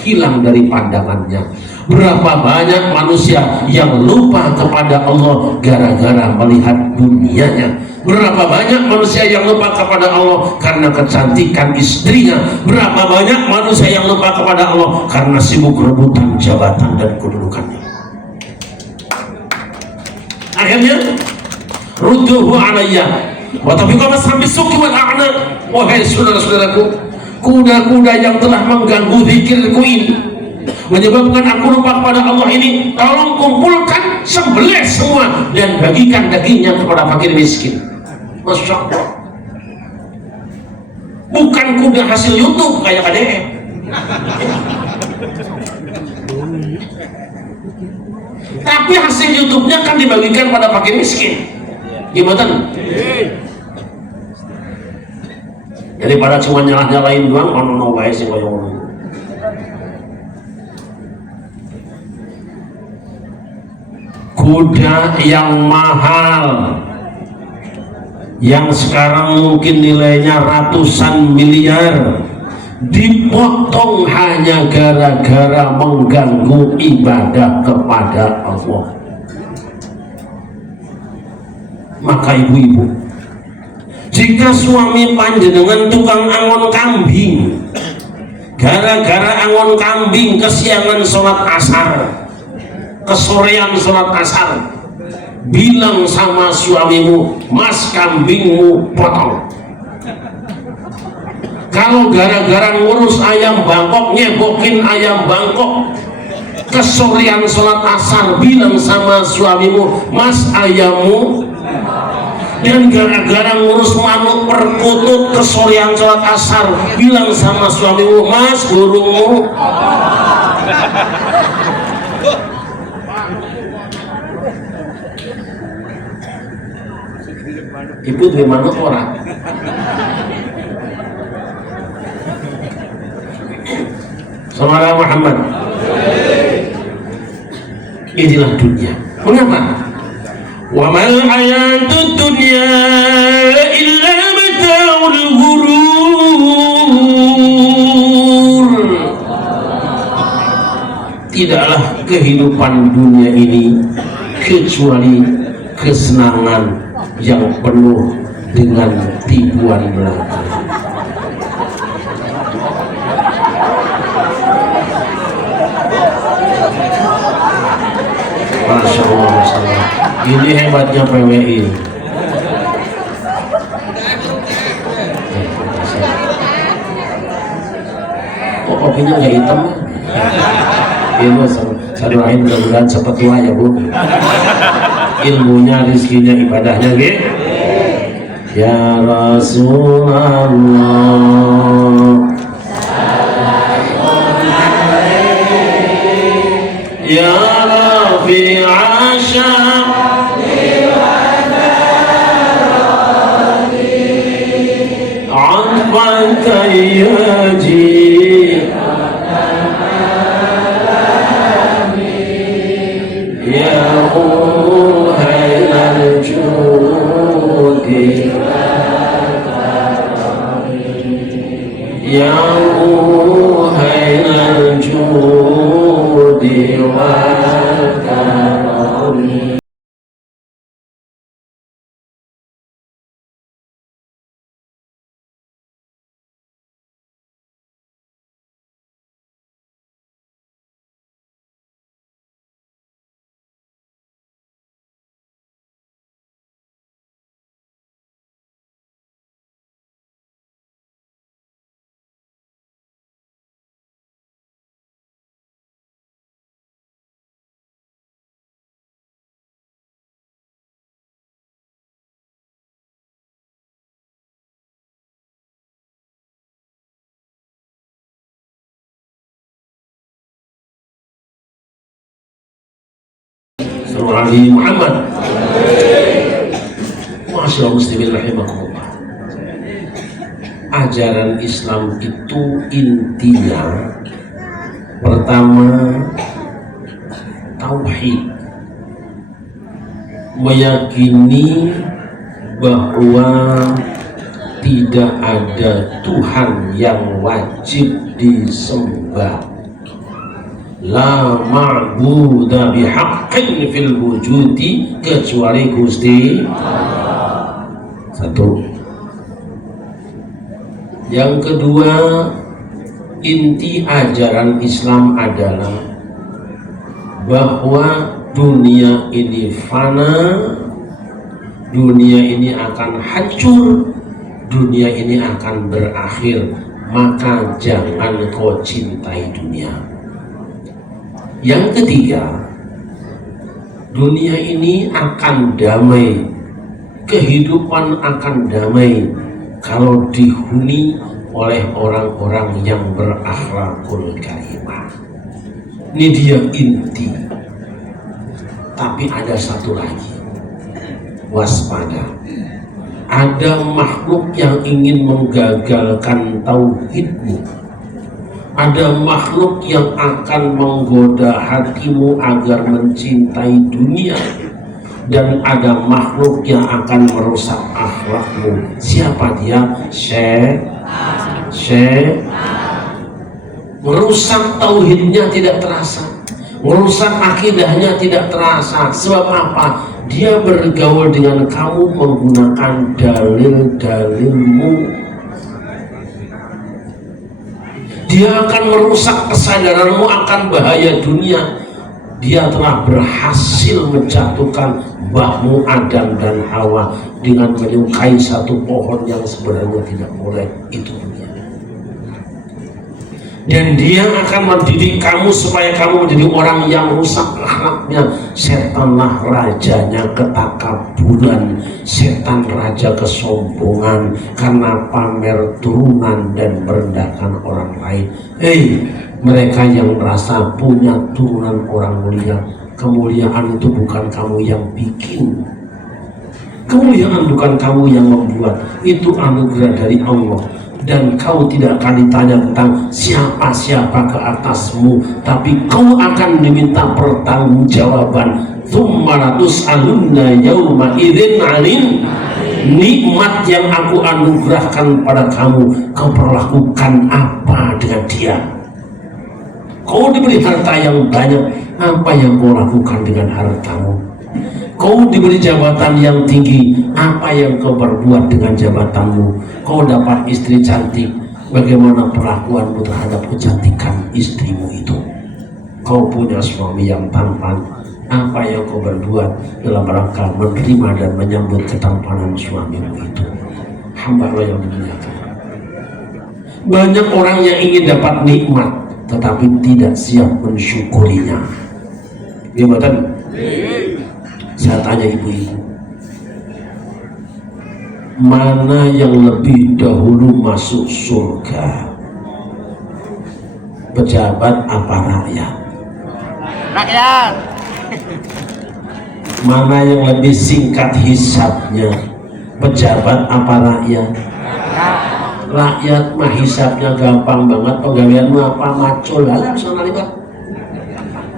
hilang dari pandangannya. Berapa banyak manusia yang lupa kepada Allah gara-gara melihat dunianya. Berapa banyak manusia yang lupa kepada Allah karena kecantikan istrinya. Berapa banyak manusia yang lupa kepada Allah karena sibuk rebutan jabatan dan kedudukannya. Akhirnya rudduhu alayya wa tafiqa sambil suki wal a'naq. Wahai saudara-saudaraku, kuda-kuda yang telah mengganggu zikirku ini, menyebabkan aku lupa kepada Allah ini, tolong kumpulkan, sembelih semua dan bagikan dagingnya kepada fakir miskin. Masya Allah. Bukan kuda hasil YouTube kayak KDM. Tapi hasil YouTube-nya kan dibagikan pada fakir miskin. Gimana? Daripada cuma nyalah-nyalain doang, ono wae sing koyo ngono. Kuda yang mahal, yang sekarang mungkin nilainya ratusan miliar, dipotong hanya gara-gara mengganggu ibadah kepada Allah. Maka ibu-ibu, jika suami panjenengan tukang angon kambing, gara-gara angon kambing kesiangan sholat asar, kesorean sholat asar, bilang sama suamimu, mas kambingmu potong. Kalau gara-gara ngurus ayam Bangkok, nyebokin ayam Bangkok, kesorean sholat asar, bilang sama suamimu, mas ayammu. Dan gara-gara ngurus manuk perkutut, kesorean sholat asar, bilang sama suamimu, mas burungmu. Ibu dari manuk orang. Saudara Muhammad, inilah dunia. Mengapa? Wa mal hayatud dunya illa mata'ul ghurur. Tidaklah kehidupan dunia ini kecuali kesenangan yang penuh dengan tipuan belaka. Masya Allah, Masya Allah. Ini hebatnya PWI. Kok kopinya nggak hitam? Ilmu saya doain mudah-mudahan cepat tua ya Bu. Ilmunya, rizkinya, ibadahnya gitu. Ya Rasulullah, ya Rafi Asyam, Anfan Kayyaji, ya Muhayyal Judi, ya Muhayyal Judi wal Karami. Ali Muhammad. Masyaallah muslimin rahimahullah. Ajaran Islam itu intinya pertama tauhid, meyakini bahwa tidak ada Tuhan yang wajib disembah, la ma'buda bihaqqin fil wujudi kecuali Gusti satu. Yang kedua, inti ajaran Islam adalah bahwa dunia ini fana, dunia ini akan hancur, dunia ini akan berakhir, maka jangan kau cintai dunia. Yang ketiga, dunia ini akan damai, kehidupan akan damai kalau dihuni oleh orang-orang yang berakhlakul karimah. Ini dia inti. Tapi ada satu lagi, waspada. Ada makhluk yang ingin menggagalkan tauhidmu. Ada makhluk yang akan menggoda hatimu agar mencintai dunia. Dan ada makhluk yang akan merusak akhlakmu. Siapa dia? Merusak tauhidnya tidak terasa, merusak akidahnya tidak terasa. Sebab apa? Dia bergaul dengan kamu menggunakan dalil-dalilmu. Dia akan merusak kesadaranmu akan bahaya dunia. Dia telah berhasil menjatuhkan mbahmu Adam dan Hawa dengan menyukai satu pohon yang sebenarnya tidak boleh, itu dunia. Dan dia akan mendidik kamu supaya kamu menjadi orang yang rusak akhlaknya. Setanlah rajanya ketakaburan, setan raja kesombongan karena pamer turunan dan merendahkan orang lain. Mereka yang merasa punya turunan orang mulia, kemuliaan itu bukan kamu yang bikin. Kemuliaan bukan kamu yang membuat, itu anugerah dari Allah. Dan kau tidak akan ditanya tentang siapa-siapa ke atasmu, tapi kau akan diminta pertanggungjawaban. Tsumma tus'alunna yauma idzin 'anil nikmat yang aku anugerahkan pada kamu, kau perlakukan apa dengan dia? Kau diberi harta yang banyak, apa yang kau lakukan dengan hartamu? Kau diberi jabatan yang tinggi, apa yang kau berbuat dengan jabatanmu? Kau dapat istri cantik, bagaimana perlakuanmu terhadap kecantikan istrimu itu? Kau punya suami yang tampan, apa yang kau berbuat dalam rangka menerima dan menyambut ketampanan suamimu itu? Hamba Allah yang dimuliakan. Banyak orang yang ingin dapat nikmat tetapi tidak siap mensyukurinya. Gimana? Saya tanya ibu-ibu, mana yang lebih dahulu masuk surga? Pejabat apa rakyat? Rakyat. Mana yang lebih singkat hisabnya? Pejabat apa rakyat? Rakyat mah hisabnya gampang banget, pegawaianmu apa macul lah sana libat.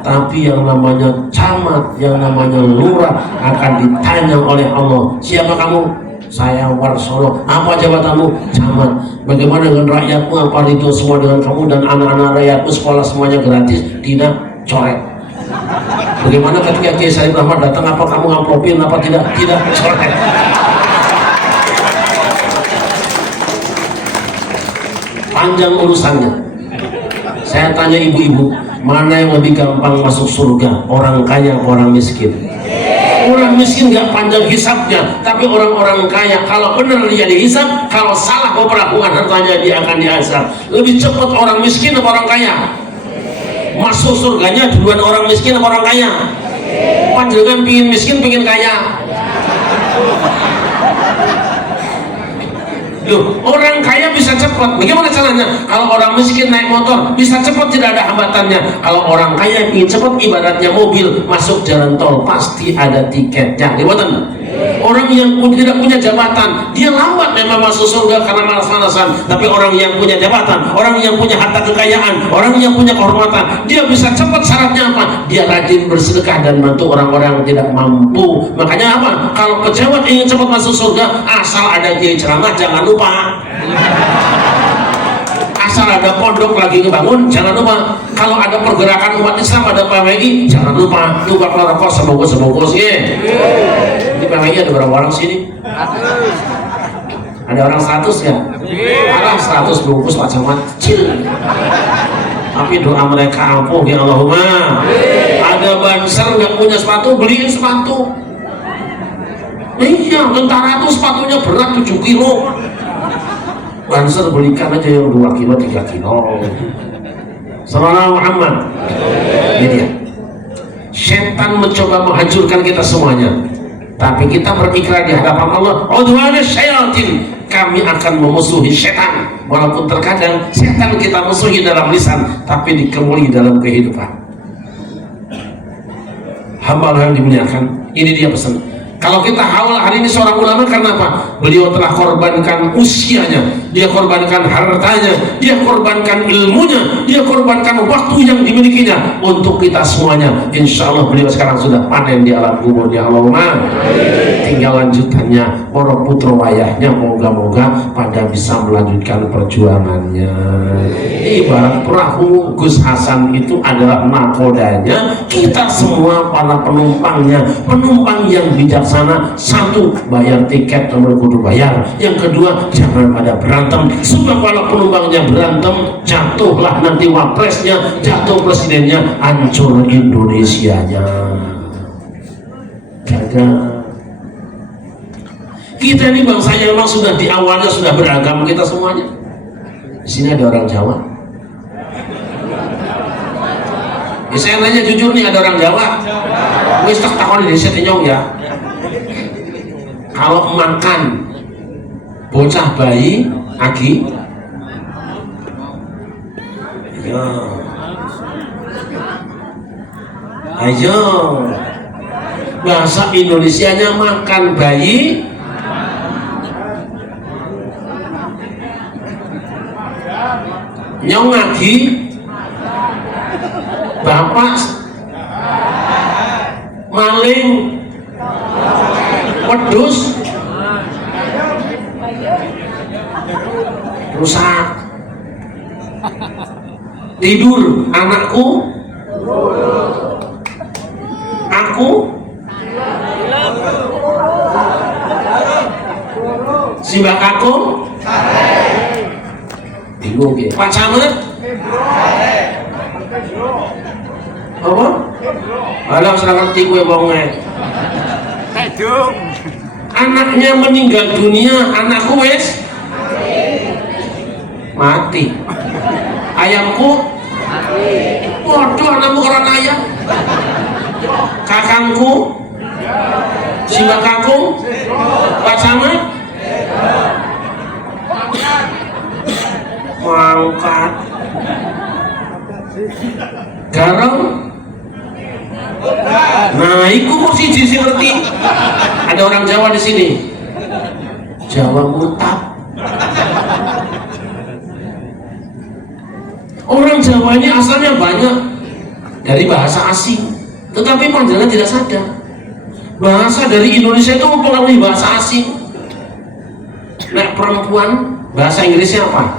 Tapi yang namanya camat, yang namanya lurah akan ditanya oleh Allah, siapa kamu? Saya Warsono. Apa jabatanmu? Camat. Bagaimana dengan rakyatmu? Apa itu semua dengan kamu dan anak-anak rakyatmu sekolah semuanya gratis? Tidak, coret. Bagaimana ketika Kiai Said Ahmad datang, apa kamu ngamplopin apa tidak? Tidak, coret. Panjang urusannya. Saya tanya ibu-ibu, mana yang lebih gampang masuk surga? Orang kaya atau orang miskin? Orang miskin nggak panjang hisabnya, tapi orang-orang kaya kalau benar dia dihisab, kalau salah perlakuan hartanya dia akan dihisab. Lebih cepat orang miskin atau orang kaya? Masuk surganya duluan orang miskin atau orang kaya? Panjangan pingin miskin, pingin kaya. Loh, orang kaya bisa cepat. Bagaimana caranya? Kalau orang miskin naik motor bisa cepat, tidak ada hambatannya. Kalau orang kaya ingin cepat, ibaratnya mobil masuk jalan tol pasti ada tiketnya. Gimana? Orang yang tidak punya jabatan dia lambat memang masuk surga karena malas-malasan. Tapi orang yang punya jabatan, orang yang punya harta kekayaan, orang yang punya kehormatan, dia bisa cepat. Syaratnya apa? Dia rajin bersedekah dan bantu orang-orang yang tidak mampu. Makanya apa? Kalau pejabat ingin cepat masuk surga, asal ada kiai ceramah jangan lupa. Asal ada pondok lagi ngebangun jangan lupa. Kalau ada pergerakan umat Islam, ada PWI jangan lupa. Lupa kalau rokok sebungkus ya. Di PWI ada berapa orang sini? Ada orang 100 ya? Alah 100 bungkus macam kecil. Tapi doa mereka ampuh ya Allahumma. Ada banser nggak punya sepatu, beliin sepatu. Iya, tentara tuh sepatunya berat 7 kilo. Banser belikan aja yang 2 kilo 3 kilo. Sallallahu Muhammad. Ini dia. Setan mencoba menghancurkan kita semuanya, tapi kita berikrar di hadapan Allah, udwana syayatin, kami akan memusuhi setan. Walaupun terkadang setan kita musuhi dalam lisan, tapi dikemuli dalam kehidupan. Hamba yang dimuliakan, ini dia pesan. Kalau kita hafal hari ini seorang ulama, karena apa? Beliau telah korbankan usianya, dia korbankan hartanya, dia korbankan ilmunya, dia korbankan waktu yang dimilikinya untuk kita semuanya. Insya Allah beliau sekarang sudah panen di alam kubur. Ya Allahumma. Tinggal lanjutannya, para putra wayahnya moga-moga pada bisa melanjutkan perjuangannya. Ibarat perahu Gus Hasan itu adalah nakodanya, kita semua para penumpangnya, penumpang yang bijaksana. Satu, bayar tiket, nomor kudu bayar. Yang kedua, jangan pada berantem, sebab kalau penumpangnya berantem, jatuhlah nanti wapresnya, jatuh presidennya, hancur Indonesianya. Jaga. Kita ini bangsa yang memang sudah di awalnya sudah beragam, kita semuanya. Di sini ada orang Jawa. Ya, saya nanya jujur nih, ada orang Jawa. Wis tak takon di Indonesia nyong ya. Kalau makan bocah bayi agi, ayo, bahasa Indonesianya makan bayi nyong lagi bapak maling wedus rusak tidur anakku aku simbah aku bingung ya Pak Camat apa? Alah serang ngerti gue bongnya anaknya meninggal dunia, anakku wes mati, ayamku waduh anakmu orang ayam, kakangku simbah kakung Pak Camat mangkat garang. Nah, itu kok sih ngerti. Ada orang Jawa di sini. Jawa mutap. Orang Jawa ini asalnya banyak dari bahasa asing, tetapi panggilannya tidak sadar. Bahasa dari Indonesia itu mempengaruhi bahasa asing. Nah, perempuan bahasa Inggrisnya apa?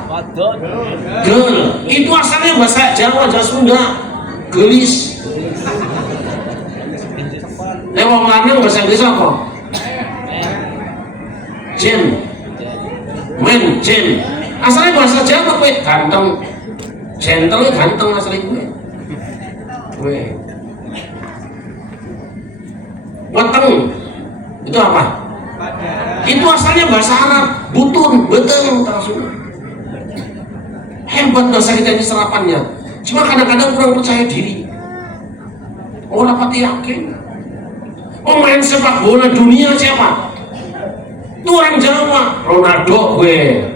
Girl. Itu asalnya bahasa Jawa, bahasa Sunda. Gelis. Wong lanang bahasa Inggris apa? Jen. Men, jen. Asalnya bahasa Jawa kowe ganteng. Gentle ganteng asalnya kowe. Kowe. Weteng. Itu apa? Itu asalnya bahasa Arab. Butun, beteng, langsung. Hebat bahasa kita ini serapannya. Cuma kadang-kadang kurang percaya diri. Orang pati yakin. Oh, main sepak bola dunia siapa? Itu orang Jawa. Ronaldo gue.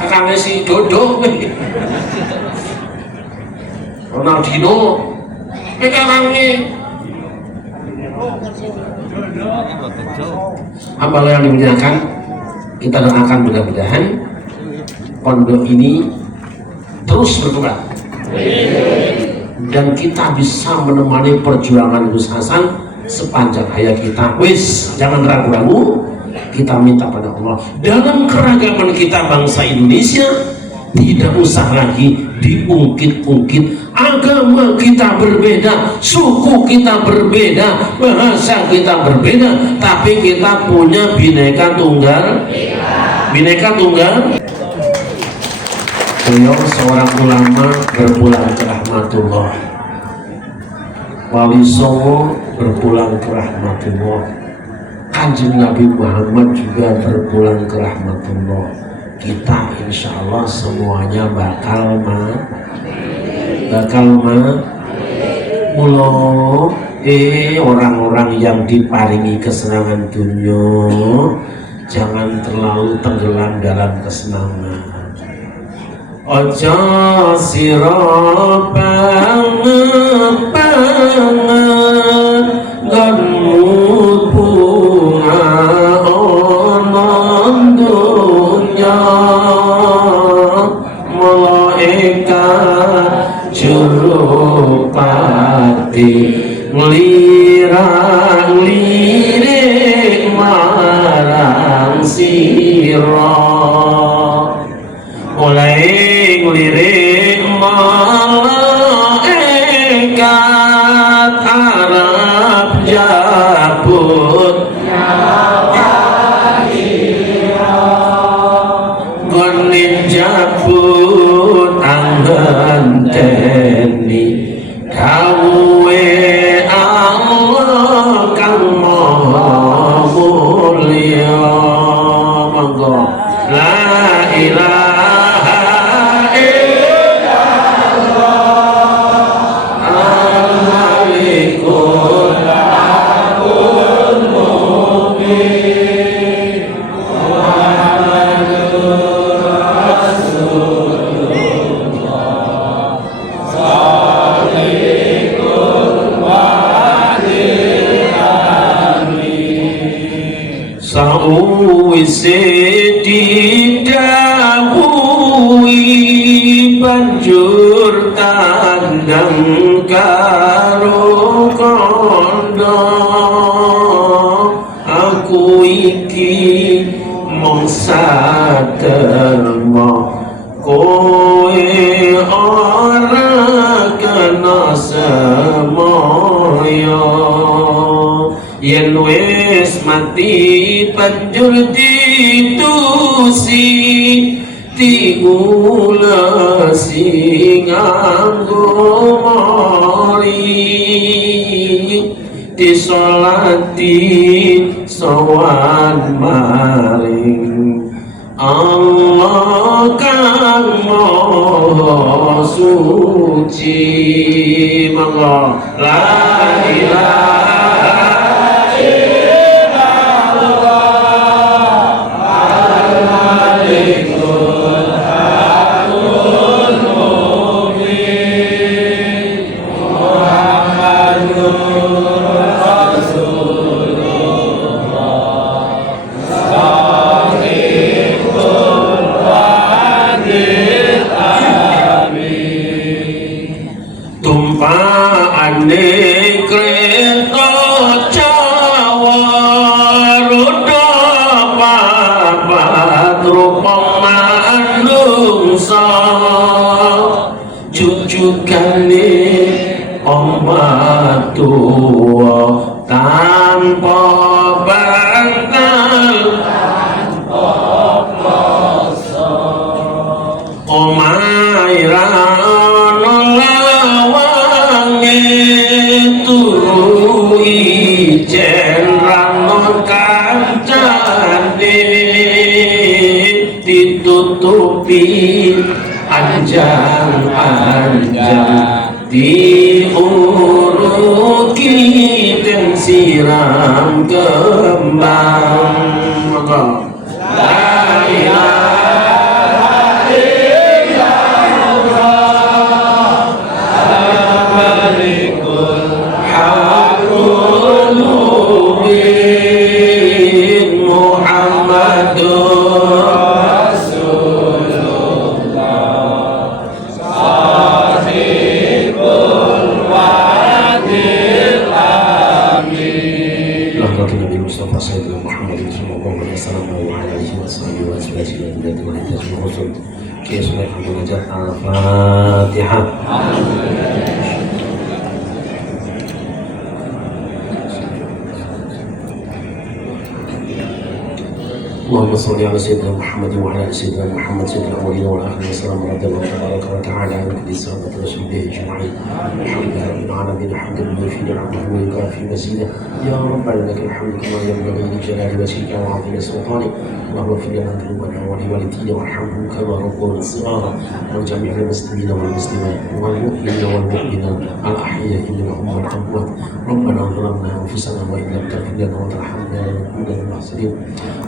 Kakaknya si Dodo gue. Ronaldinho. Kakaknya. Hamba yang dimuliakan, kita doakan mudah-mudahan pondok ini terus berkembang. Dan kita bisa menemani perjuangan Gus Hasan sepanjang hayat kita. Wis, jangan ragu-ragu, kita minta pada Allah dalam keragaman kita bangsa Indonesia tidak usah lagi diungkit-ungkit. Agama kita berbeda, suku kita berbeda, bahasa kita berbeda, tapi kita punya Bhinneka Tunggal Beliau seorang ulama berpulang ke rahmatullah, Wali Songo berpulang ke rahmatullah, Kanjeng Nabi Muhammad juga berpulang ke rahmatullah. Kita insya Allah semuanya bakal bakal mulo. Orang-orang yang diparingi kesenangan dunia jangan terlalu tenggelam dalam kesenangan. Ojo sira banget nggonmu bunga ana dunya malaikat juru pati nglirang-lirik marang sira mulai nglirik malaikat arep jabut gonit jabut anggenteni dawuhe Allah kang maha mulya monggo la ilaha illallah al-malikul hakul mubin Muhammadur Rasulullah salihul wadil amin sawise didhawuhi banjur tandang karo kandha aku iki mung saterma kowe ora kena semoyo yen wis mati banjur ditusi diulesi nganggo mori disolati sowan maring Allah kang maha suci monggo la ilaha illallah al-malikul hakul mubin Muhammadur Rasulullah salihul wadil amin tumpaane kreta Jawa ruda papat rupa manungsa jujugane omah tua tanpa bantal omahe ra ana lawange turu ijen rano kancane ditutupi anjang-anjang diuruki dan siram kembang la ilaha illallah al-malikul hakul mubin Muhammadur Rasulullah sahibul wadil amin Lahkatu Nabi Mustafa Sayyidina Muhammad sallallahu alaihi wasallam wa ala alihi wa sahbihi wa sallam wa sallam Kisah Munajat Al-Fatihah اللهم صل على سيدنا محمد وعلى ال سيدنا محمد سيد الاولين والاخرين وسلم رضي الله تبارك وتعالى عن كل صحابه رسول الله اجمعين. الحمد لله رب العالمين حمدا يوفي نعمه ويكافي مزيدا. يا ربنا لك الحمد كما ينبغي لجلال وجهك وعظيم سلطانك. اللهم اغفر لنا ذنوبنا ولوالدينا وارحمهم كما ربونا صغارا وجميع المسلمين والمسلمات والمؤمنين والمؤمنات الاحياء منهم والاموات. ربنا ظلمنا انفسنا وان لم تغفر لنا وترحمنا لنكونن من الخاسرين.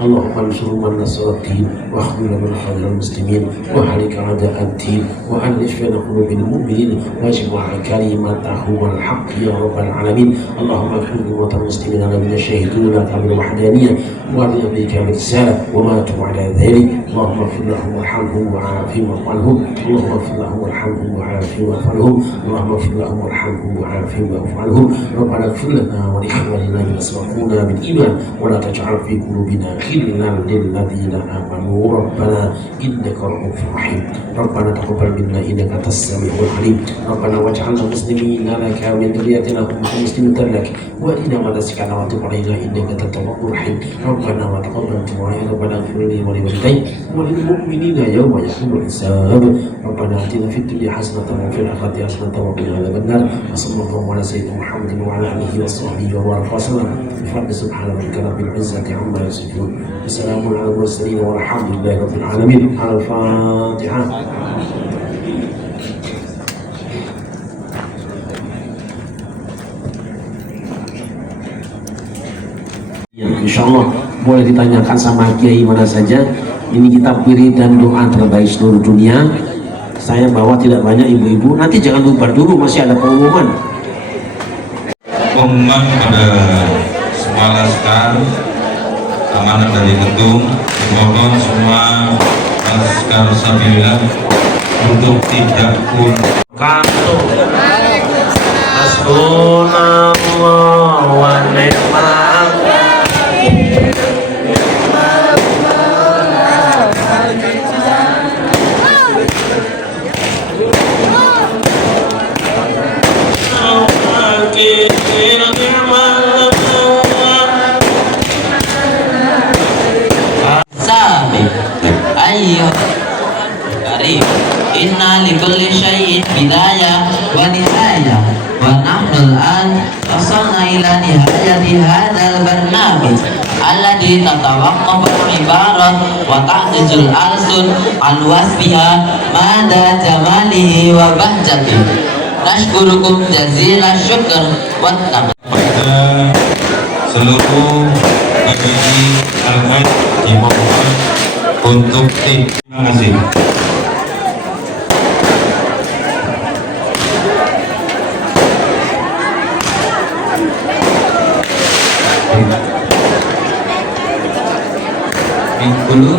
اللهم انصر من نصر الدين واخذل من خذل المسلمين وهلك اعداء الدين والف بين قلوب المؤمنين واجمع كلمتهم الحق يا رب العالمين. اللهم اغفر لموتى المسلمين الذين شهدوا لك بالوحدانيه ولنبيك بالرساله وماتوا على ذلك. اللهم اغفر لهم وارحمهم وعافهم واعف عنهم. اللهم اغفر لهم وارحمهم وعافهم واعف عنهم. اللهم اغفر لهم وارحمهم وعافهم واعف عنهم. ربنا اغفر لنا ولاخواننا الذين سبقونا بالايمان ولا تجعل في قلوبنا غلا للذين امنوا ربنا انك رؤوف رحيم. ربنا تقبل منا انك انت السميع العليم. ربنا واجعلنا مسلمين لك من ذريتنا امه مسلمه لك وارنا مناسكنا وتب علينا انك انت التواب الرحيم. ربنا وتقبل دعاء. ربنا اغفر لي ولوالدي وللمؤمنين يوم يقوم الحساب. ربنا اتنا في الدنيا حسنه وفي الاخره حسنه وقنا عذاب النار. وصلى الله على سيدنا محمد وعلى اله وصحبه وبارك وسلم. بفضل سبحان ربك رب العزه عما يصفون وسلام على المرسلين والحمد لله رب العالمين. على الفاتحه. Insya Allah boleh ditanyakan sama kiai mana saja. Ini kitab wirid dan doa terbaik seluruh dunia. Saya bawa tidak banyak ibu-ibu. Nanti jangan lupa dulu masih ada pengumuman. Pengumuman pada semua laskar, amanat dari ketum, mohon semua laskar sabilillah untuk tidak Kanto. Hasbunallah wa ni'mal Ayo Karim, inna likulli syai'in bidayah wa nihayah wa nahnu al-an wasalna ila nihayati hadzal barnamij alladhi tatawaqqafu al-ibarat wa ta'tizul alsun an wasfiha mada jamalihi wa bahjatihi. Nashkurukum jazila syukur wa pada seluruh PBI Al-Hajj dimohon untuk terima kasih. Dulu